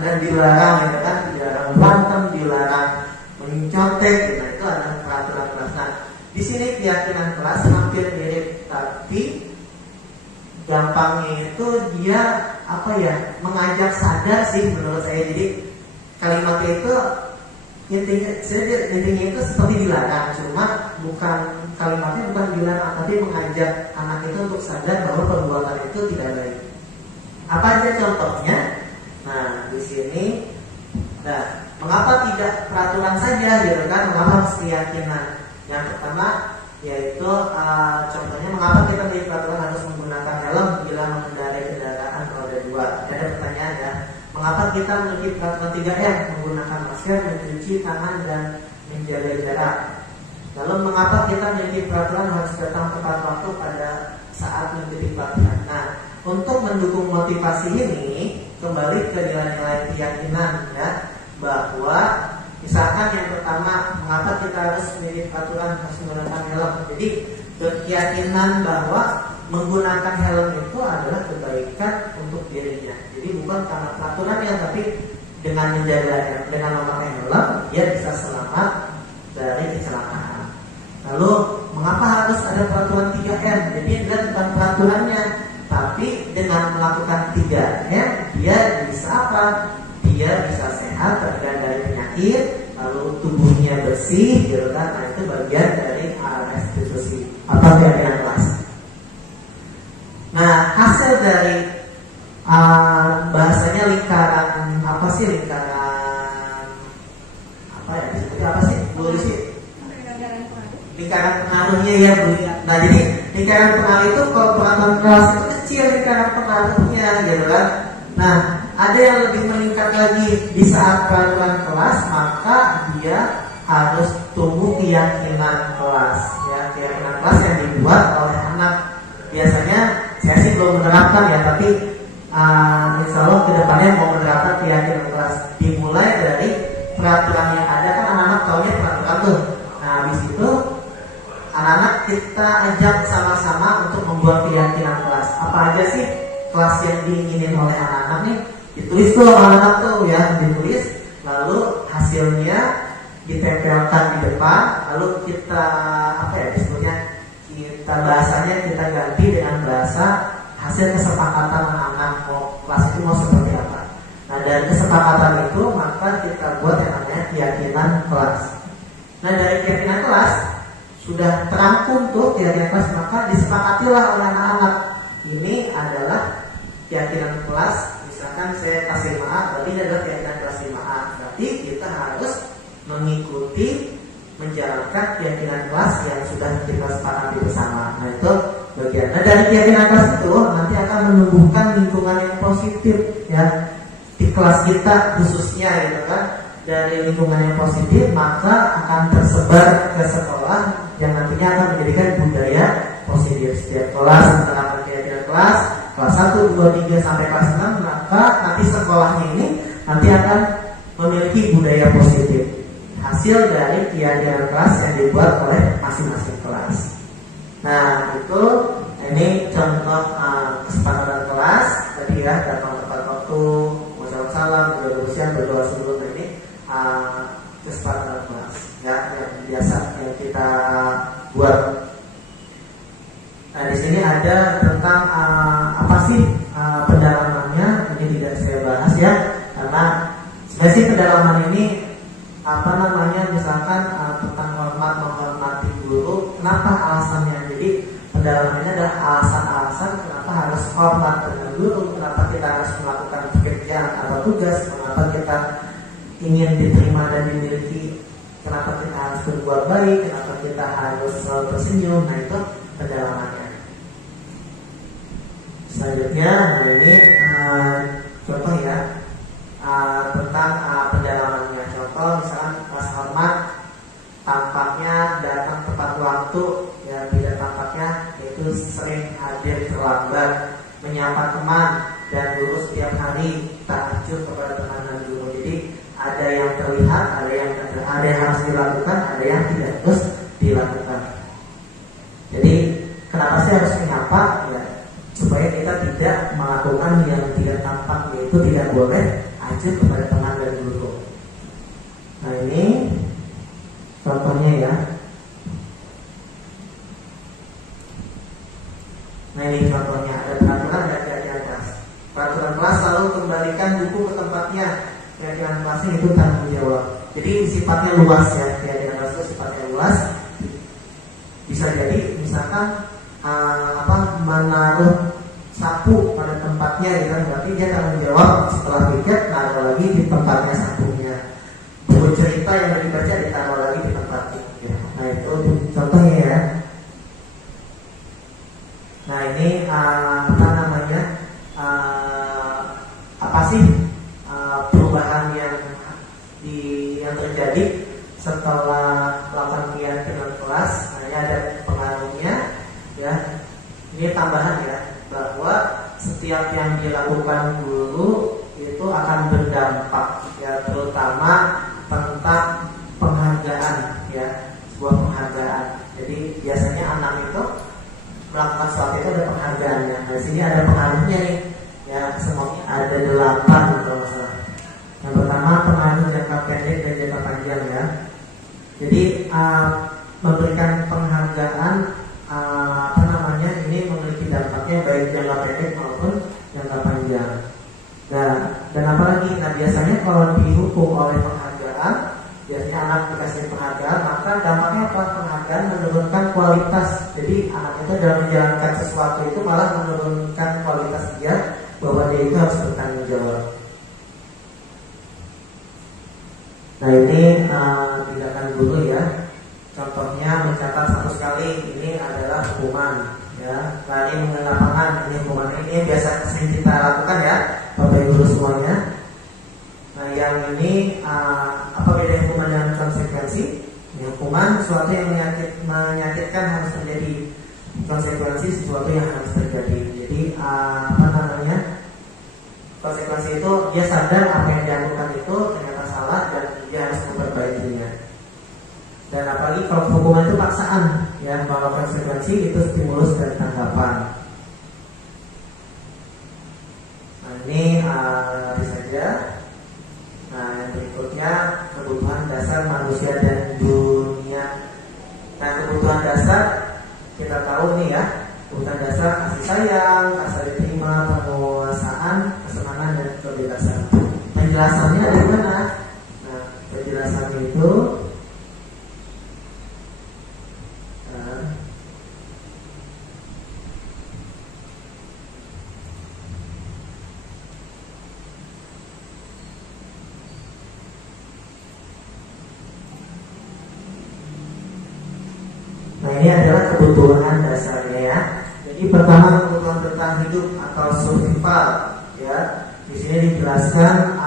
dan dilarang ya kan, dilarang berantem, dilarang mencontek, nah itu adalah peraturan kelas. Nah, di sini keyakinan kelas hampir mirip, tapi gampangnya itu dia apa ya, mengajak sadar sih menurut saya. Jadi kalimatnya itu intinya itu seperti dilarang, cuma kalimatnya bukan dilarang, tapi mengajak anak itu untuk sadar bahwa perbuatan itu tidak baik. Apa aja contohnya? Nah di sini, nah mengapa tidak peraturan saja gitu kan? Mengapa harus keyakinan? Yang pertama yaitu contohnya mengapa kita memiliki peraturan harus menggunakan helm bila mengendarai kendaraan roda 2? Ada pertanyaan ya. Mengapa kita memiliki peraturan 3M, menggunakan masker, mencuci tangan, dan menjaga jarak? Lalu mengapa kita memiliki peraturan harus datang tepat waktu pada saat mengikuti pelatihan? Nah, untuk mendukung motivasi ini, kembali ke nilai-nilai keyakinan ya, bahwa misalkan yang pertama, mengapa kita harus memiliki peraturan harus menggunakan helm? Jadi keyakinan bahwa menggunakan helm itu adalah kebaikan untuk dirinya. Jadi bukan karena peraturannya, tapi dengan memakai helm dia bisa selamat dari kecelakaan. Lalu mengapa harus ada peraturan 3M? Jadi adalah bukan peraturannya, tapi dengan melakukan 3M dia bisa apa? Dia bisa sehat, terhindar dari penyakit, lalu tubuhnya bersih, gitu kan? Nah itu bagian dari restitusi keyakinan kelas. Nah hasil dari bahasanya lingkaran apa sih, lingkaran apa ya, disebutnya apa sih Bu Lucy? Lingkaran pengaruhnya ya Bu. Nah jadi lingkaran pengaruh itu kalau peraturan kelas itu kecil lingkaran pengaruhnya gitu kan. Nah ada yang lebih meningkat lagi di saat peraturan kelas, maka dia harus tumbuh keyakinan kelas ya, keyakinan kelas yang dibuat oleh anak. Biasanya saya sih belum menerapkan ya, tapi insya Allah kedepannya mau menerapkan keyakinan kelas. Dimulai dari peraturan yang ada, kan anak-anak taunya peraturan tuh. Nah habis itu anak-anak kita ajak sama-sama untuk membuat keyakinan kelas. Apa aja sih kelas yang diinginin oleh anak-anak nih? Ditulis tuh anak-anak tuh ya, ditulis. Lalu hasilnya ditempelkan di depan. Lalu kita apa ya disebutnya? Kita bahasanya kita ganti dengan bahasa hasil kesepakatan anak-anak kelas itu mau seperti apa. Nah dari kesepakatan itu maka kita buat yang namanya keyakinan kelas. Nah dari keyakinan kelas sudah terangkum tuh keyakinan kelas, maka disepakatilah oleh anak-anak. Ini adalah keyakinan kelas. Misalkan saya kasih maaf, berarti ini adalah keyakinan kelas 5A. Berarti kita harus mengikuti, menjalankan keyakinan kelas yang sudah kita sepakati bersama. Nah itu bagian. Nah dari keyakinan kelas itu nanti akan menumbuhkan lingkungan yang positif ya di kelas kita khususnya gitu kan. Dari lingkungan yang positif maka akan tersebar ke sekolah yang nantinya akan menjadikan budaya positif. Setiap kelas menerapkan keyakinan kelas 1, 2, 3 sampai kelas 6, maka nanti sekolahnya ini nanti akan memiliki budaya positif. Hasil dari keyakinan kelas yang dibuat oleh masing-masing kelas. Nah itu ini contoh kesepakatan kelas tadi ya, datang tepat waktu, mengucapkan salam, berdoa sebelum. Nah ini kesepakatan kelas ya yang biasa yang kita buat. Nah di sini ada tentang apa sih pendalamannya, ini tidak saya bahas ya, karena sebenarnya sih pendalaman ini apa namanya, misalkan tentang menghormati guru. Kenapa alasannya? Jadi pendalamannya adalah alasan-alasan kenapa harus hormat dengan guru, kenapa kita harus melakukan pekerjaan atau tugas, kenapa kita ingin diterima dan dimiliki, kenapa kita harus berbuat baik, kenapa kita harus selalu tersenyum. Nah itu pendalamannya. Selanjutnya, nah ini contoh ya tentang pendalamannya. Contoh misalkan kelas hormat, tampaknya datang tepat waktu, ya tidak tampaknya yaitu sering hadir terlambat, menyapa teman dan guru setiap hari, tak acuh kepada teman dan guru. Jadi ada yang terlihat, ada yang harus dilakukan, ada yang tidak terus dilakukan. Jadi kenapa sih harus menyapa? Ya, supaya kita tidak melakukan yang tidak tampak, yaitu tidak boleh acuh kepada teman dan guru. Nah ini contohnya ya. Nah ini contohnya, ada peraturan dan keadaan kelas. Peraturan kelas selalu kembalikan buku ke tempatnya. Keadaan kelasnya itu tanggung jawab. Jadi sifatnya luas ya, keadaan kelas itu sifatnya luas. Bisa jadi misalkan menaruh sapu pada tempatnya gitu kan, berarti dia tanggung jawab setelah piket naruh lagi di tempatnya sapunya. Buku cerita yang dibaca ditaruh lagi di tempatnya ya. Nah itu contohnya ya. Nah ini apa sih perubahan yang terjadi setelah melakukan kegiatan kelas? Nah ini ada pengaruhnya ya. Ini tambahan ya, bahwa setiap yang dilakukan guru itu akan berdampak ya, terutama tentang penghargaan ya, sebuah penghargaan. Jadi biasanya anak itu melakukan sesuatu itu ada penghargaannya. Nah, di sini ada pengaruhnya nih ya, semuanya ada 8 kalau salah. Yang pertama pengaruh jangka pendek dan jangka panjang ya. Jadi memberikan penghargaan ini memiliki dampaknya baik jangka pendek maupun jangka panjang. Dan apalagi, nah biasanya kalau dihukum oleh penghargaan, biasanya anak dikasih penghargaan, maka dampaknya apa? Penghargaan menurunkan kualitas. Jadi anak itu dalam menjalankan sesuatu itu malah menurunkan kualitas dia, bahwa dia itu harus bertanggung jawab. Nah ini tindakan guru ya. Contohnya mencatat 100 kali, ini adalah hukuman ya. Lari mengenai lapangan, ini hukuman. Ini biasa sering kita lakukan ya, Bapak Ibu guru semuanya. Nah yang ini apa beda hukuman dan konsekuensi? Ya, hukuman sesuatu yang menyakitkan harus terjadi, konsekuensi sesuatu yang harus terjadi. Jadi konsekuensi itu dia sadar apa yang dilakukan itu ternyata salah dan dia harus memperbaikinya. Dan apalagi kalau hukuman itu paksaan ya, kalau konsekuensi itu stimulus dan tanggapan. Nah ini saja. Nah yang berikutnya kebutuhan dasar manusia dan dunia. Nah kebutuhan dasar kita tahu nih ya, kebutuhan dasar kasih sayang, rasa diterima, penguasaan, kesenangan dan kebebasan. Penjelasannya ada di mana? Nah penjelasannya itu ini adalah kebutuhan dasarnya ya. Jadi pertama kebutuhan bertahan hidup atau survival ya. Di sini dijelaskan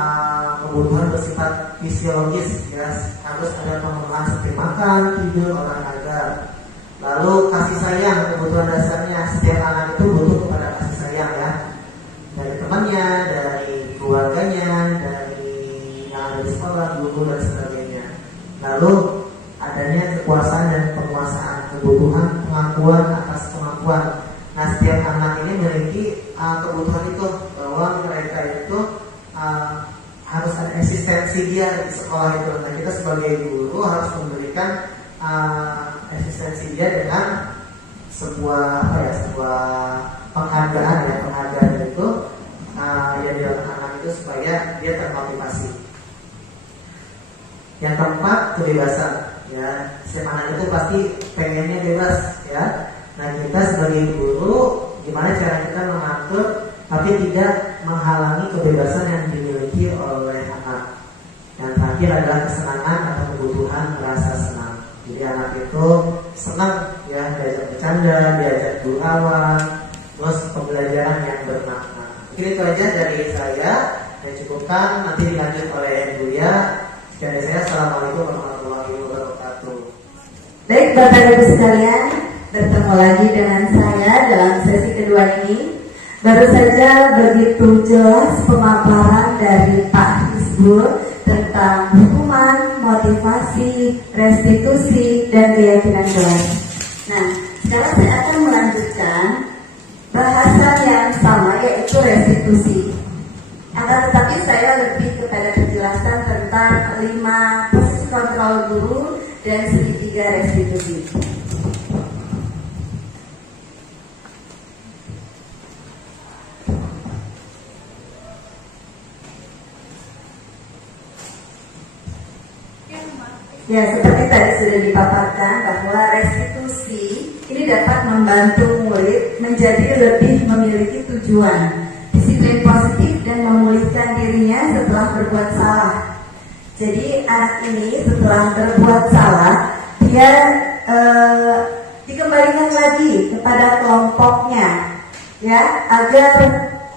kebutuhan bersifat fisiologis ya, harus ada pemenuhan seperti makan, tidur, olahraga. Lalu kasih sayang, kebutuhan dasarnya setiap anak itu butuh kepada kasih sayang ya, dari temannya, dari keluarganya, dari yang ada di sekolah, guru dan sebagainya. Lalu adanya kekuasaan dan penguasaan, kebutuhan pengakuan atas kemampuan. Nah setiap anak ini memiliki kebutuhan itu, bahwa mereka itu harus ada eksistensi dia di sekolah itu. Nah kita sebagai guru harus memberikan eksistensi dia dengan sebuah penghargaan ya, penghargaan itu yang dilakukan anak itu supaya dia termotivasi. Yang keempat kebebasan ya, setiap anak itu pasti pengennya bebas ya. Nah kita sebagai guru gimana cara kita mengatur tapi tidak menghalangi kebebasan yang dimiliki oleh anak. Yang terakhir adalah kesenangan atau kebutuhan merasa senang. Jadi anak itu senang ya, diajak bercanda, diajak gurau, Terus pembelajaran yang bermakna. Mungkin itu aja dari saya. Saya cukupkan, nanti dilanjut oleh Buya. Dari saya, Assalamualaikum warahmatullahi wabarakatuh. Baik Bapak Ibu sekalian, bertemu lagi dengan saya dalam sesi kedua ini. Baru saja begitu jelas pemaparan dari Pak Hizbul tentang hukuman, motivasi, restitusi, dan keyakinan kelas. Nah, sekarang saya akan melanjutkan bahasan yang sama, yaitu restitusi. Akan tetapi saya lebih kepada penjelasan tentang 5 posisi kontrol guru dan segitiga restitusi. Ya, seperti tadi sudah dipaparkan bahwa restitusi ini dapat membantu murid menjadi lebih memiliki tujuan, disiplin positif, dan memulihkan dirinya setelah berbuat salah. Jadi anak ini setelah berbuat salah, dia dikembalikan lagi kepada kelompoknya, ya, agar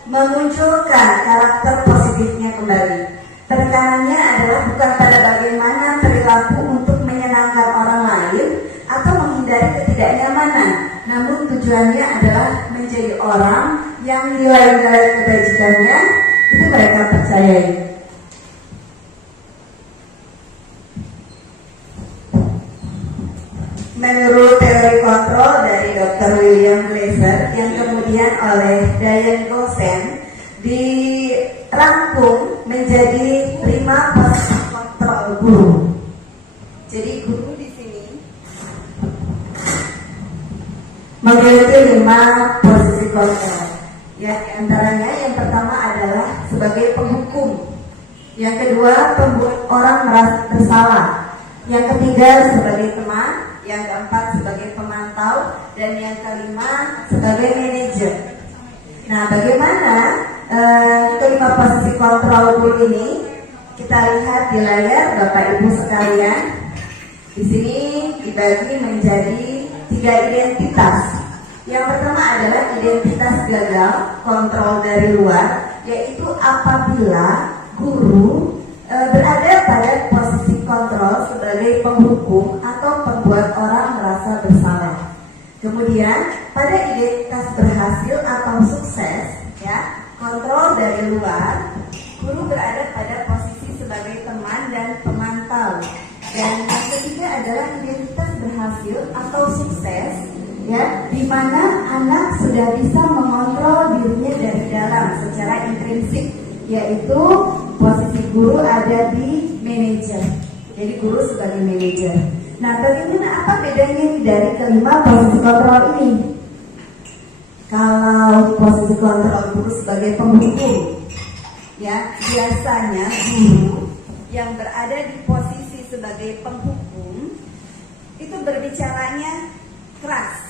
memunculkan karakter positifnya kembali. Tekanannya adalah bukan pada bagaimana perilaku untuk menyenangkan orang lain atau menghindari ketidaknyamanan, namun tujuannya adalah menjadi orang yang nilai-nilai kebajikannya itu mereka percayai. Menurut teori kontrol dari Dr. William Glasser yang kemudian oleh Diane Gosen dirangkum menjadi 5 posisi kontrol guru. Jadi guru di sini memiliki 5 posisi kontrol. Ya, antaranya yang pertama adalah sebagai penghukum, yang kedua pembuat orang merasa bersalah, yang ketiga sebagai teman, yang keempat sebagai pemantau, dan yang kelima sebagai manajer. Nah, bagaimana kelima posisi kontrol guru ini? Kita lihat di layar Bapak Ibu sekalian. Di sini dibagi menjadi 3 identitas. Yang pertama adalah identitas gagal, kontrol dari luar, yaitu apabila guru berada pada posisi kontrol sebagai penghukum atau pembuat orang merasa bersalah. Kemudian pada identitas berhasil atau sukses, ya, kontrol dari luar, guru berada pada posisi sebagai teman dan pemantau. Dan yang ketiga adalah identitas berhasil atau sukses, ya, di mana anak sudah bisa mengontrol dirinya dari dalam secara intrinsik, yaitu posisi guru ada di manajer. Jadi guru sebagai manajer. Nah, bagaimana apa bedanya dari kelima posisi kontrol ini? Kalau posisi kontrol guru sebagai penghukum, ya, biasanya guru yang berada di posisi sebagai penghukum itu berbicaranya keras,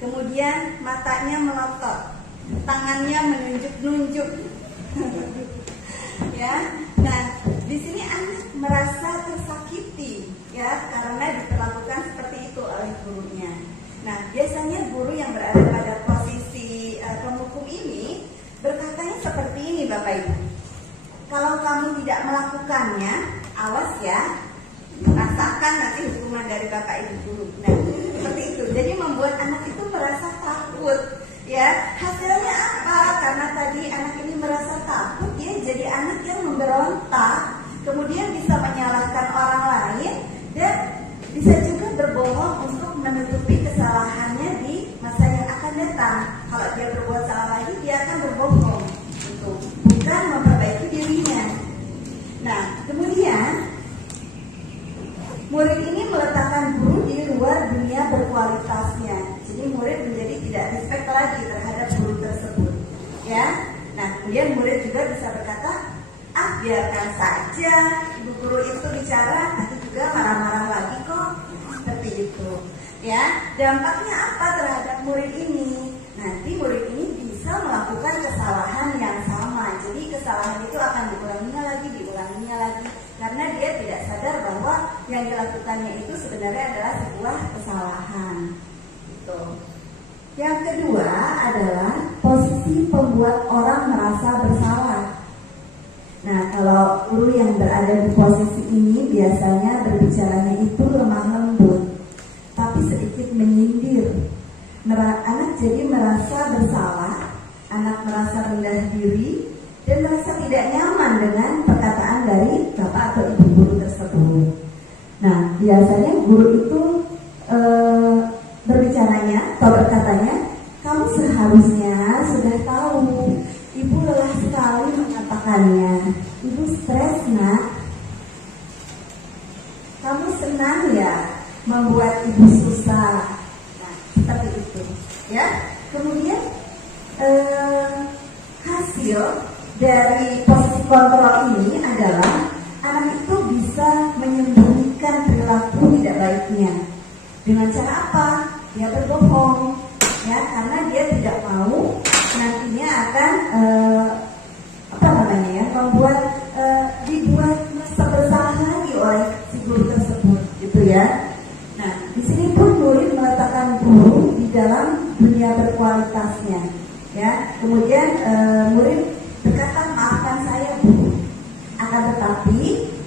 kemudian matanya melotot, tangannya menunjuk-nunjuk. Ya, nah di sini anak merasa tersakiti, ya, karena diperlakukan seperti itu oleh gurunya. Nah, biasanya guru yang berada pada posisi penghukum ini berkatanya seperti ini, Bapak Ibu. Kalau kamu tidak melakukannya, awas ya, rasakan nanti hukuman dari Bapak Ibu guru. Nah, seperti itu. Jadi membuat anak itu merasa takut. Ya, hasilnya apa? Karena tadi anak ini merasa takut, dia jadi anak yang memberontak, kemudian bisa menyalahkan orang lain dan bisa juga berbohong untuk menutupi kesalahannya di masa yang akan datang. Kalau dia berbuat salah lagi, dia akan berbohong, gitu, bukan memperbaiki dirinya. Nah, kemudian murid ini meletakkan guru di luar dunia berkualitasnya. Jadi murid menjadi tidak respect lagi terhadap guru tersebut, ya. Nah, kemudian murid juga bisa berkata, biarkan saja ibu guru itu bicara, nanti juga marah-marah lagi kok, seperti itu, ya. Dampaknya apa terhadap murid ini? Nanti murid ini bisa melakukan kesalahan yang sama. Jadi kesalahan itu akan diulanginya lagi, karena dia tidak sadar bahwa yang dilakukannya itu sebenarnya adalah sebuah kesalahan. Gitu. Yang kedua adalah membuat orang merasa bersalah. Nah, kalau guru yang berada di posisi ini biasanya berbicaranya itu lemah lembut, tapi sedikit menyindir. Anak jadi merasa bersalah, anak merasa rendah diri, dan merasa tidak nyaman dengan perkataan dari bapak atau ibu guru tersebut. Nah, biasanya guru itu berbicaranya atau berkatanya, kamu seharusnya sudah tahu, ibu lelah sekali mengatakannya, ibu stres nak, kamu senang ya membuat ibu susah. Nah, seperti itu ya. Kemudian hasil dari posisi kontrol ini adalah anak itu bisa menyembunyikan perilaku tidak baiknya. Dengan cara apa? Dia berbohong, ya, karena dia tidak mau nantinya akan membuat dibuat merasa bersalah lagi oleh si guru tersebut, gitu ya. Nah, di sini pun murid meletakkan guru di dalam dunia berkualitasnya, ya. Kemudian murid berkata, maafkan saya bu, akan tetapi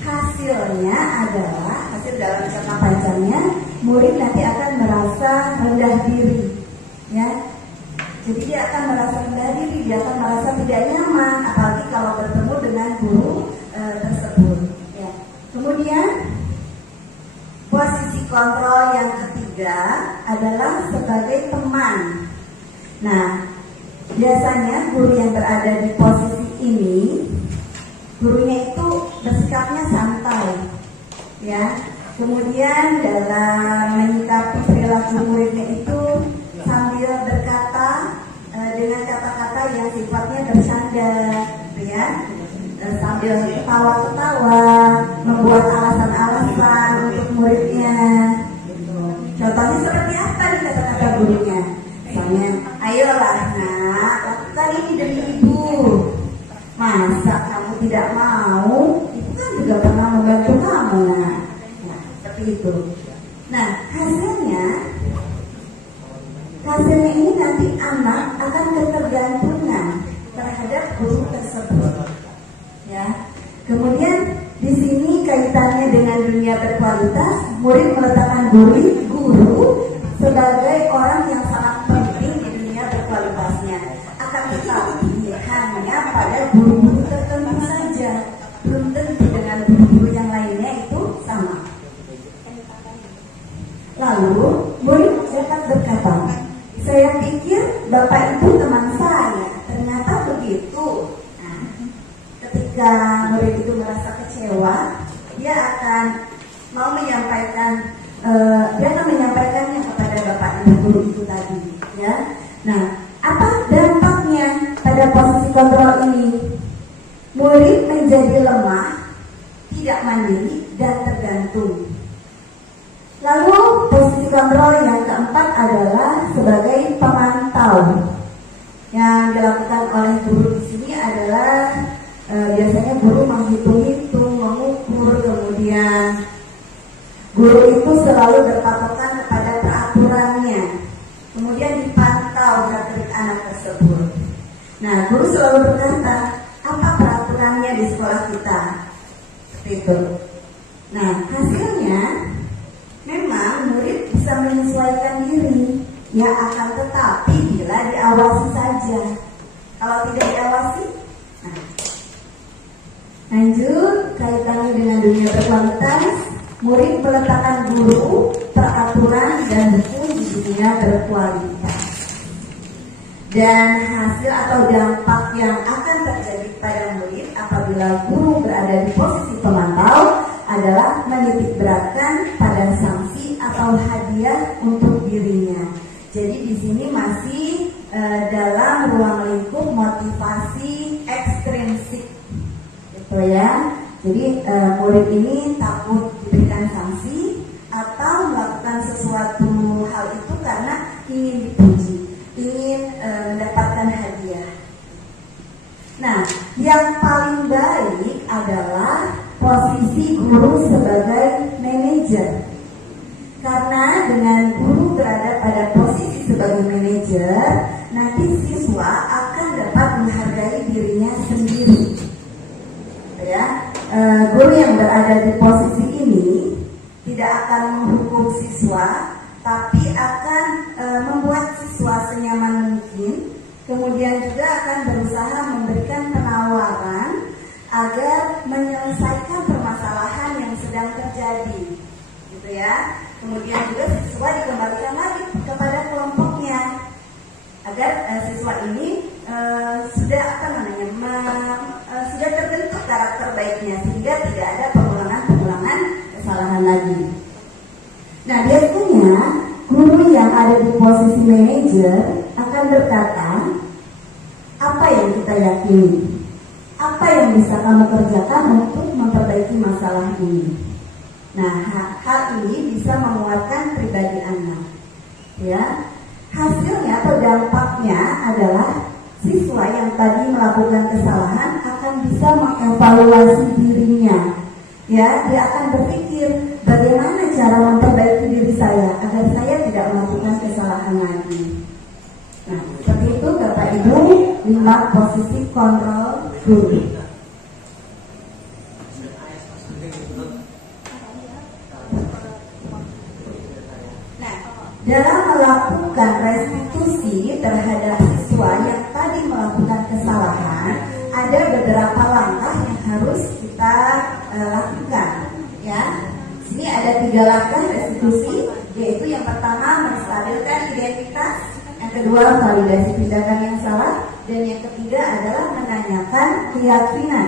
hasilnya adalah hasil dalam jangka panjangnya murid nanti akan merasa rendah diri, ya. Jadi dia akan merasa rendah diri, dia akan merasa tidak nyaman, apalagi kalau bertemu dengan guru tersebut, ya. Kemudian posisi kontrol yang ketiga adalah sebagai teman. Nah, biasanya guru yang berada di posisi ini, gurunya itu bersikapnya santai, ya. Kemudian dalam menyikapi perilaku muridnya itu sambil berkata dengan kata-kata yang sifatnya bercanda, ya. Sambil ketawa-ketawa, membuat alasan-alasan untuk muridnya. Contohnya seperti apa nih kata-kata gurunya? Misalnya, ayolah nak, lakukan ini demi ibu. Masa kamu tidak mau? Ibu kan juga pernah membantu kamu, nak. Nah, seperti itu. Nah, hasilnya ini nanti anak akan ketergantungan terhadap guru tersebut, ya. Kemudian di sini kaitannya dengan dunia berkualitas, murid meletakkan guru sebagai orang yang sangat penting di dunia berkualitasnya. Akan tetapi hanya pada guru-guru tertentu saja, belum tentu dengan guru-guru yang lainnya itu sama. Lalu murid dapat berkata, saya pikir bapak itu teman saya, ternyata begitu. Nah, ketika murid itu merasa kecewa, dia akan menyampaikannya kepada bapak ibu guru itu tadi, ya. Nah, apa dampaknya pada posisi kontrol ini? Murid menjadi lemah, tidak mandiri dan tergantung. Lalu posisi kontrol yang keempat adalah sebagai pemantau. Yang dilakukan oleh guru di sini adalah biasanya guru menghitung-hitung, mengukur, kemudian guru itu selalu berpatokan kepada peraturannya, kemudian dipantau gerak-gerik anak tersebut. Nah, guru selalu berkata, apa peraturannya di sekolah kita? Seperti itu. Nah, hasilnya memang murid bisa menyesuaikan diri, ya, akan tetapi bila diawasi saja. Kalau tidak diawasi, nah. Lanjut, kaitannya dengan dunia berkualitas, murid meletakkan guru, peraturan dan hukum di dunia berkualitas. Dan hasil atau dampak yang akan terjadi pada murid apabila guru berada di posisi pemantau adalah menitik beratkan pada sanksi atau hadiah untuk dirinya. Jadi di sini masih dalam ruang lingkup motivasi ekstrinsik, gitu ya. Jadi murid ini takut diberikan sanksi atau melakukan sesuatu hal itu karena ingin dipuji, ingin mendapatkan hadiah. Nah, yang paling baik adalah posisi guru sebagai manajer. Karena dengan guru berada pada posisi sebagai manajer, nanti siswa akan dapat Guru yang berada di posisi ini tidak akan menghukum siswa, tapi akan membuat siswa senyaman mungkin. Kemudian juga akan berusaha memberikan penawaran agar menyelesaikan permasalahan yang sedang terjadi, gitu ya. Kemudian juga siswa dikembalikan lagi kepada kelompoknya agar siswa ini sudah sudah terbentuk karakter baiknya sehingga tidak ada pengulangan kesalahan lagi. Nah, biasanya guru yang ada di posisi manajer akan berkata, apa yang kita yakini? Apa yang bisa kamu kerjakan untuk memperbaiki masalah ini? Nah, hal ini bisa menguatkan pribadi anak. Ya, hasilnya atau dampaknya adalah siswa yang tadi melakukan kesalahan akan bisa mengevaluasi dirinya. Ya, dia akan berpikir bagaimana cara memperbaiki diri saya agar saya tidak melakukan kesalahan lagi. Nah, seperti itu Bapak Ibu, 5 posisi kontrol guru. Nah, dalam melakukan restitusi terhadap siswa yang tadi melakukan kesalahan, ada beberapa langkah yang harus kita lakukan. Ya, sini ada 3 langkah restitusi, yaitu yang pertama menstabilkan identitas, yang kedua validasi tindakan yang salah, dan yang ketiga adalah menanyakan keyakinan.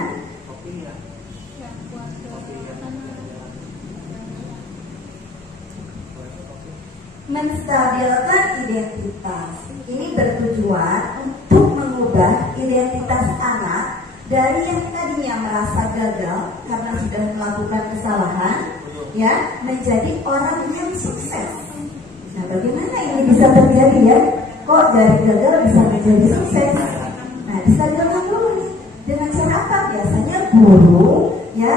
Menstabilkan identitas ini bertujuan untuk mengubah identitas anak dari yang tadinya merasa gagal karena sudah melakukan kesalahan, ya, menjadi orang yang sukses. Nah, bagaimana ini bisa terjadi ya? Kok dari gagal bisa menjadi sukses? Nah, distabilkan dulu nih. Dengan cara apa? Biasanya guru ya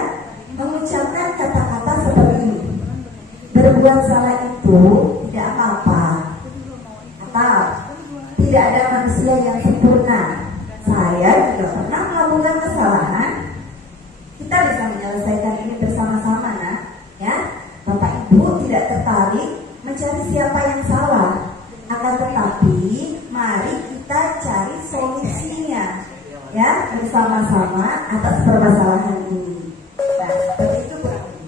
mengucapkan kata-kata seperti ini. Berbuat salah itu tidak apa-apa. Atau tidak ada manusia yang sempurna. Saya juga pernah melakukan kesalahan. Kita bisa menyelesaikan ini bersama-sama, nah, ya. Bapak Ibu tidak tertarik mencari siapa yang salah, akan tetapi mari kita cari solusinya, ya, bersama-sama atas permasalahan ini. Nah, seperti itu kurang lebih.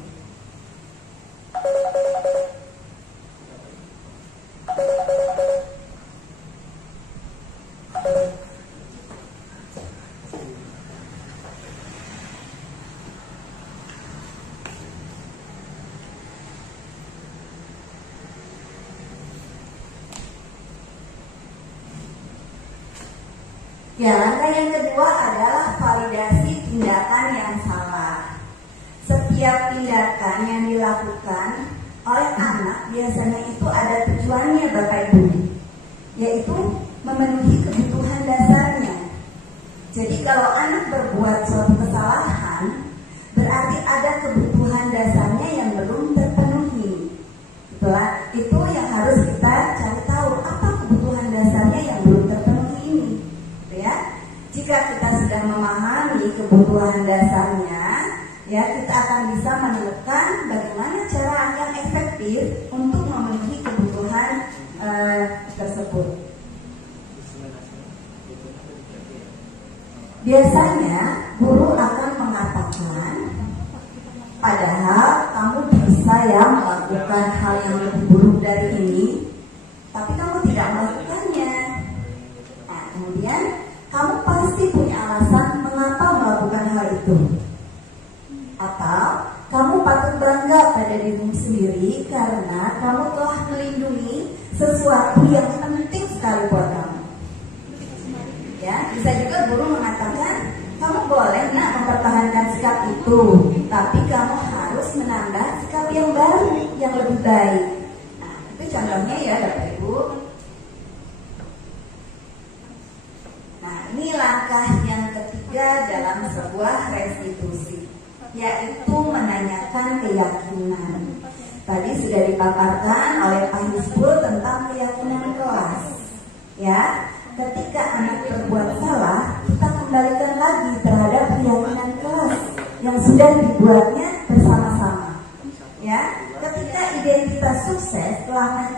Ya, langkah yang kedua adalah validasi tindakan yang salah. Setiap tindakan yang dilakukan oleh anak biasanya itu ada tujuannya, Bapak Ibu, yaitu memenuhi kebutuhan dasarnya. Jadi kalau anak berbuat suatu kesalahan, berarti ada kebutuhan dasarnya yang belum terpenuhi. Itulah itu yang harus kita cari tahu, apa kebutuhan dasarnya yang belum terpenuhi ini. Ya, jika kita sudah memahami kebutuhan dasarnya, ya, kita akan bisa menemukan bagaimana cara yang efektif untuk memenuhi kebutuhan tersebut. Biasanya guru akan mengatakan, padahal kamu bisa ya melakukan hal yang lebih buruk dari ini, tapi kamu tidak melakukannya. Nah, kemudian kamu pasti punya alasan mengapa melakukan hal itu. Atau kamu patut bangga pada dirimu sendiri karena kamu telah melindungi sesuatu yang penting sekali buat kamu. Ya, bisa juga guru mengatakan, kamu boleh nak mempertahankan sikap itu, tapi kamu harus menambah sikap yang baru, yang lebih baik. Nah, itu contohnya ya Bapak Ibu. Nah, ini langkah yang ketiga dalam sebuah restitusi, yaitu menanyakan keyakinan. Tadi sudah dipaparkan oleh Pak Hizbul tentang keyakinan kelas. Ya, ketika anak berbuat salah, kita kembalikan lagi terhadap keyakinan kelas yang sudah dibuatnya bersama-sama. Ya, ketika identitas sukses telah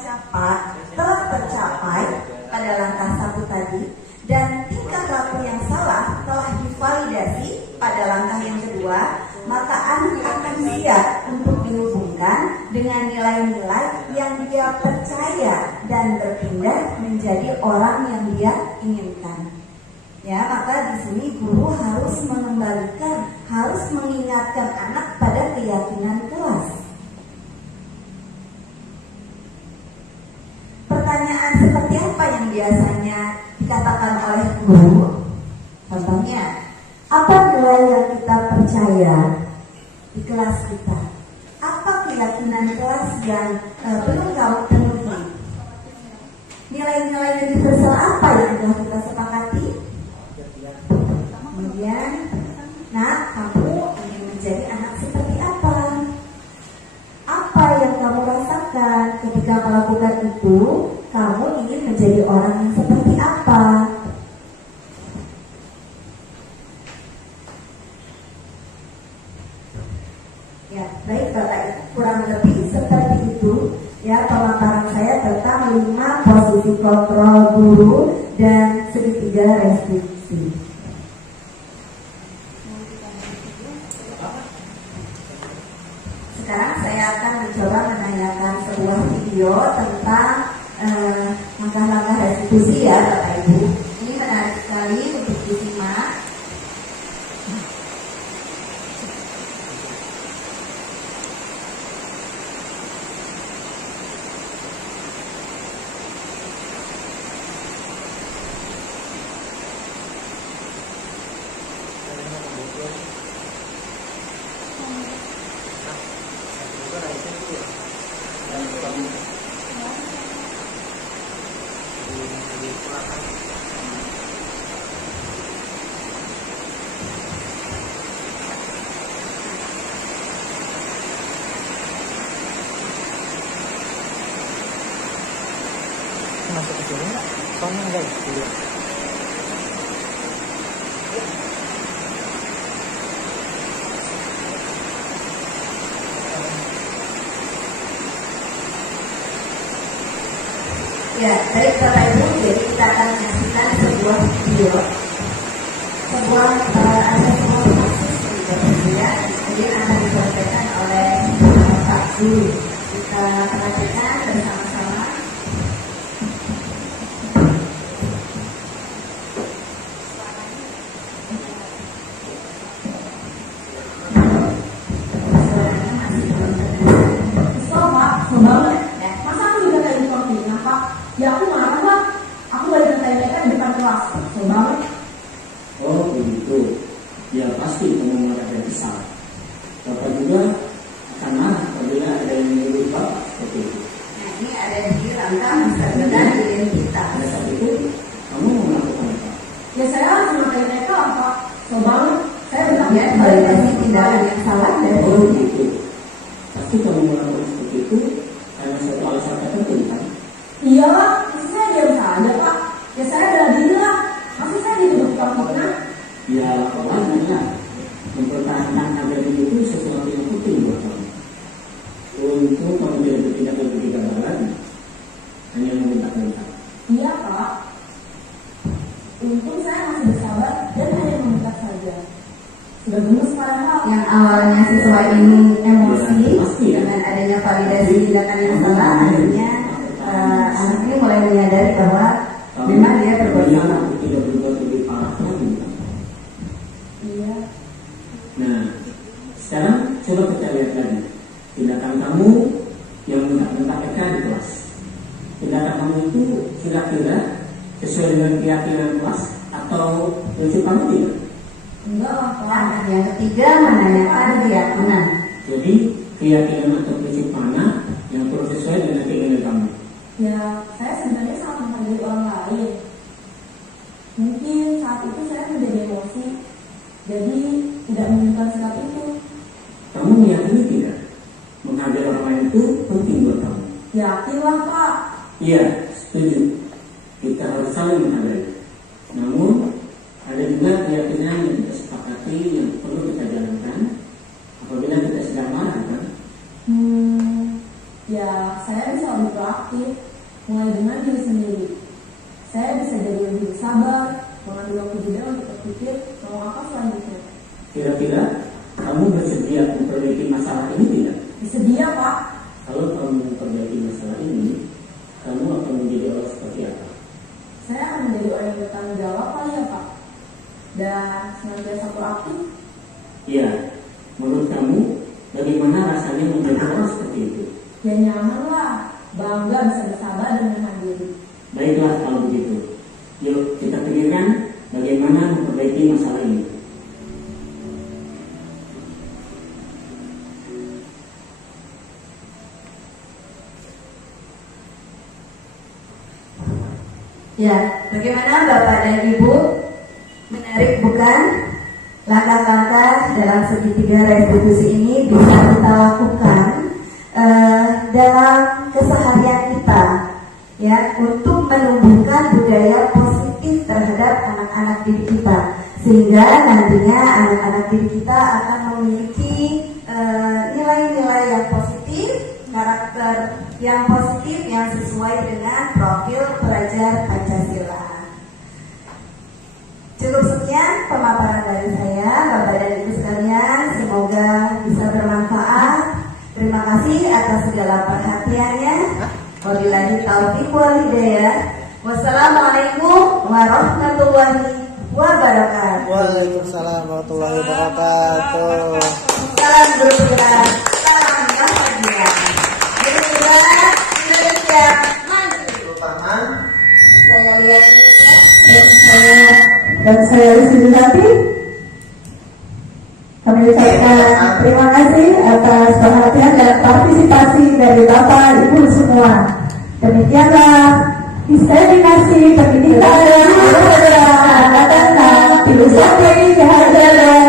tercapai pada langkah 1 tadi, dan tingkah laku yang salah telah divalidasi pada langkah yang kedua, maka anak akan siap untuk dihubungkan dengan nilai-nilai yang dia percaya dan berpindah menjadi orang yang dia inginkan. Ya, maka di sini guru harus mengembalikan, harus mengingatkan anak pada keyakinan kelas. Pertanyaan seperti apa yang biasanya dikatakan oleh guru? Contohnya, apa nilai yang kita percaya di kelas kita? Apa keyakinan kelas yang belum kamu penuhi? Nilai-nilai universal apa yang telah kita sepakati? Kemudian, nah, kamu ingin menjadi anak seperti apa? Apa yang kamu rasakan ketika melakukan itu? Kamu ingin menjadi orang yang seperti apa? Ya, baik Bapak Ibu, kurang lebih seperti itu ya pemaparan saya tentang 5 posisi kontrol guru dan segitiga restriksi. Sekarang saya akan mencoba menanyakan sebuah video tentang langkah-langkah restitusi ya Bapak Ibu. Ini menarik sekali untuk disimak. Masuk ke sini nggak? Soalnya enggak ya? Ya, baik Bapak Ibu, jadi kita akan menyaksikan sebuah video, sebuah kasus kemudian akan disampaikan oleh Pak Guru. Kita perhatikan bersama-sama. Ya aku marah lah, aku balik ke TNK di depan kelas, kesel banget. Oh begitu, ya pasti kamu marah dan kesal. Bapak juga akan marah apabila ada yang menyuruh Bapak seperti itu. Nah, ini ada di rangka masa depan identitas. Pada saat itu, kamu mau melakukan apa? Ya saya harus memakai TNK lah Pak, kesel banget. Saya bilang Ya, validasi tindakan yang salah dari Oh begitu, pasti kamu melakukan seperti itu karena satu alasan tertentu kan? iyalah, masih saya diam saja Pak. Ya saya bela diri lah, masih saya dituduh tukang fitnah. Ya awalnya mempertahankan harga diri itu sesuatu yang penting buat kamu. Untuk kamu tidak bertindak lebih kegagalan, hanya membentak-bentak. Iya Pak, untung saya masih bersabar dan hanya meminta saja. Sudah gemes padahal. yang awalnya siswa ini emosi Pasti, ya. dengan adanya validasi tindakan yang salah, akhirnya anak ini mulai menyadari bahwa memang dia berbuat salah. Aku tidak berbuat lebih parah lagi. Iya. Nah, sekarang coba kita lihat lagi tindakan kamu yang bentak-bentak Eka di kelas. Tindakan kamu itu kira-kira sesuai dengan keyakinan kelas atau prinsip kamu tidak? Enggak lah Pak. Nah, yang ketiga menanyakan keyakinan. Jadi keyakinan atau prinsip mana yang perlu sesuai dengan keinginan kamu? Ya, saya sebenarnya sangat menghargai orang lain. Mungkin saat itu saya menjadi emosi, jadi tidak menunjukkan sikap itu. Kamu meyakini tidak? Menghargai orang lain itu penting buat kamu. Yakin lah Pak. Iya, setuju. Kita harus saling menghargai. Namun ada juga keyakinan yang kita sepakati yang perlu kita jalankan, lebih proaktif, mulai dengan diri sendiri. Saya bisa jadi lebih sabar, mengambil waktu jeda untuk berpikir mau apa selanjutnya. Kira-kira kamu bersedia memperbaiki masalah ini tidak? Bersedia, Pak. Kalau kamu memperbaiki masalah ini, kamu akan menjadi orang seperti apa? Saya akan menjadi orang yang bertanggung jawab kali ya, Pak. Dan senantiasa proaktif. Iya, menurut kamu bagaimana rasanya menjadi orang seperti itu? Ya nyaman lah, bangga bisa bersabar dan mandiri. Baiklah kalau begitu. Yuk kita pikirkan bagaimana memperbaiki masalah ini. Ya, bagaimana Bapak dan Ibu? Menarik bukan? Langkah-langkah dalam segitiga restitusi ini bisa kita lakukan dalam keseharian kita, ya, untuk menumbuhkan budaya positif terhadap anak-anak didik kita, sehingga nantinya anak-anak didik kita akan memiliki nilai-nilai yang positif, karakter yang positif yang sesuai dengan profil pelajar Pancasila. Cukup sekian pemaparan dari saya, Bapak dan Ibu sekalian. Semoga bisa bermanfaat. Terima kasih atas segala perhatiannya. Wabillahi taufiq wal hidayah. Wassalamualaikum warahmatullahi wabarakatuh. Waalaikumsalam warahmatullahi wabarakatuh. Salam guru bergerak, salam bahagia. Guru bergerak Indonesia maju. Saya lihat dan saya Rizky Zati. Kami ucapkan terima kasih atas perhatian dan partisipasi dari Bapak Ibu semua. Demikianlah diseminasi pendidikan yang berbeda, filosofi, kehadiran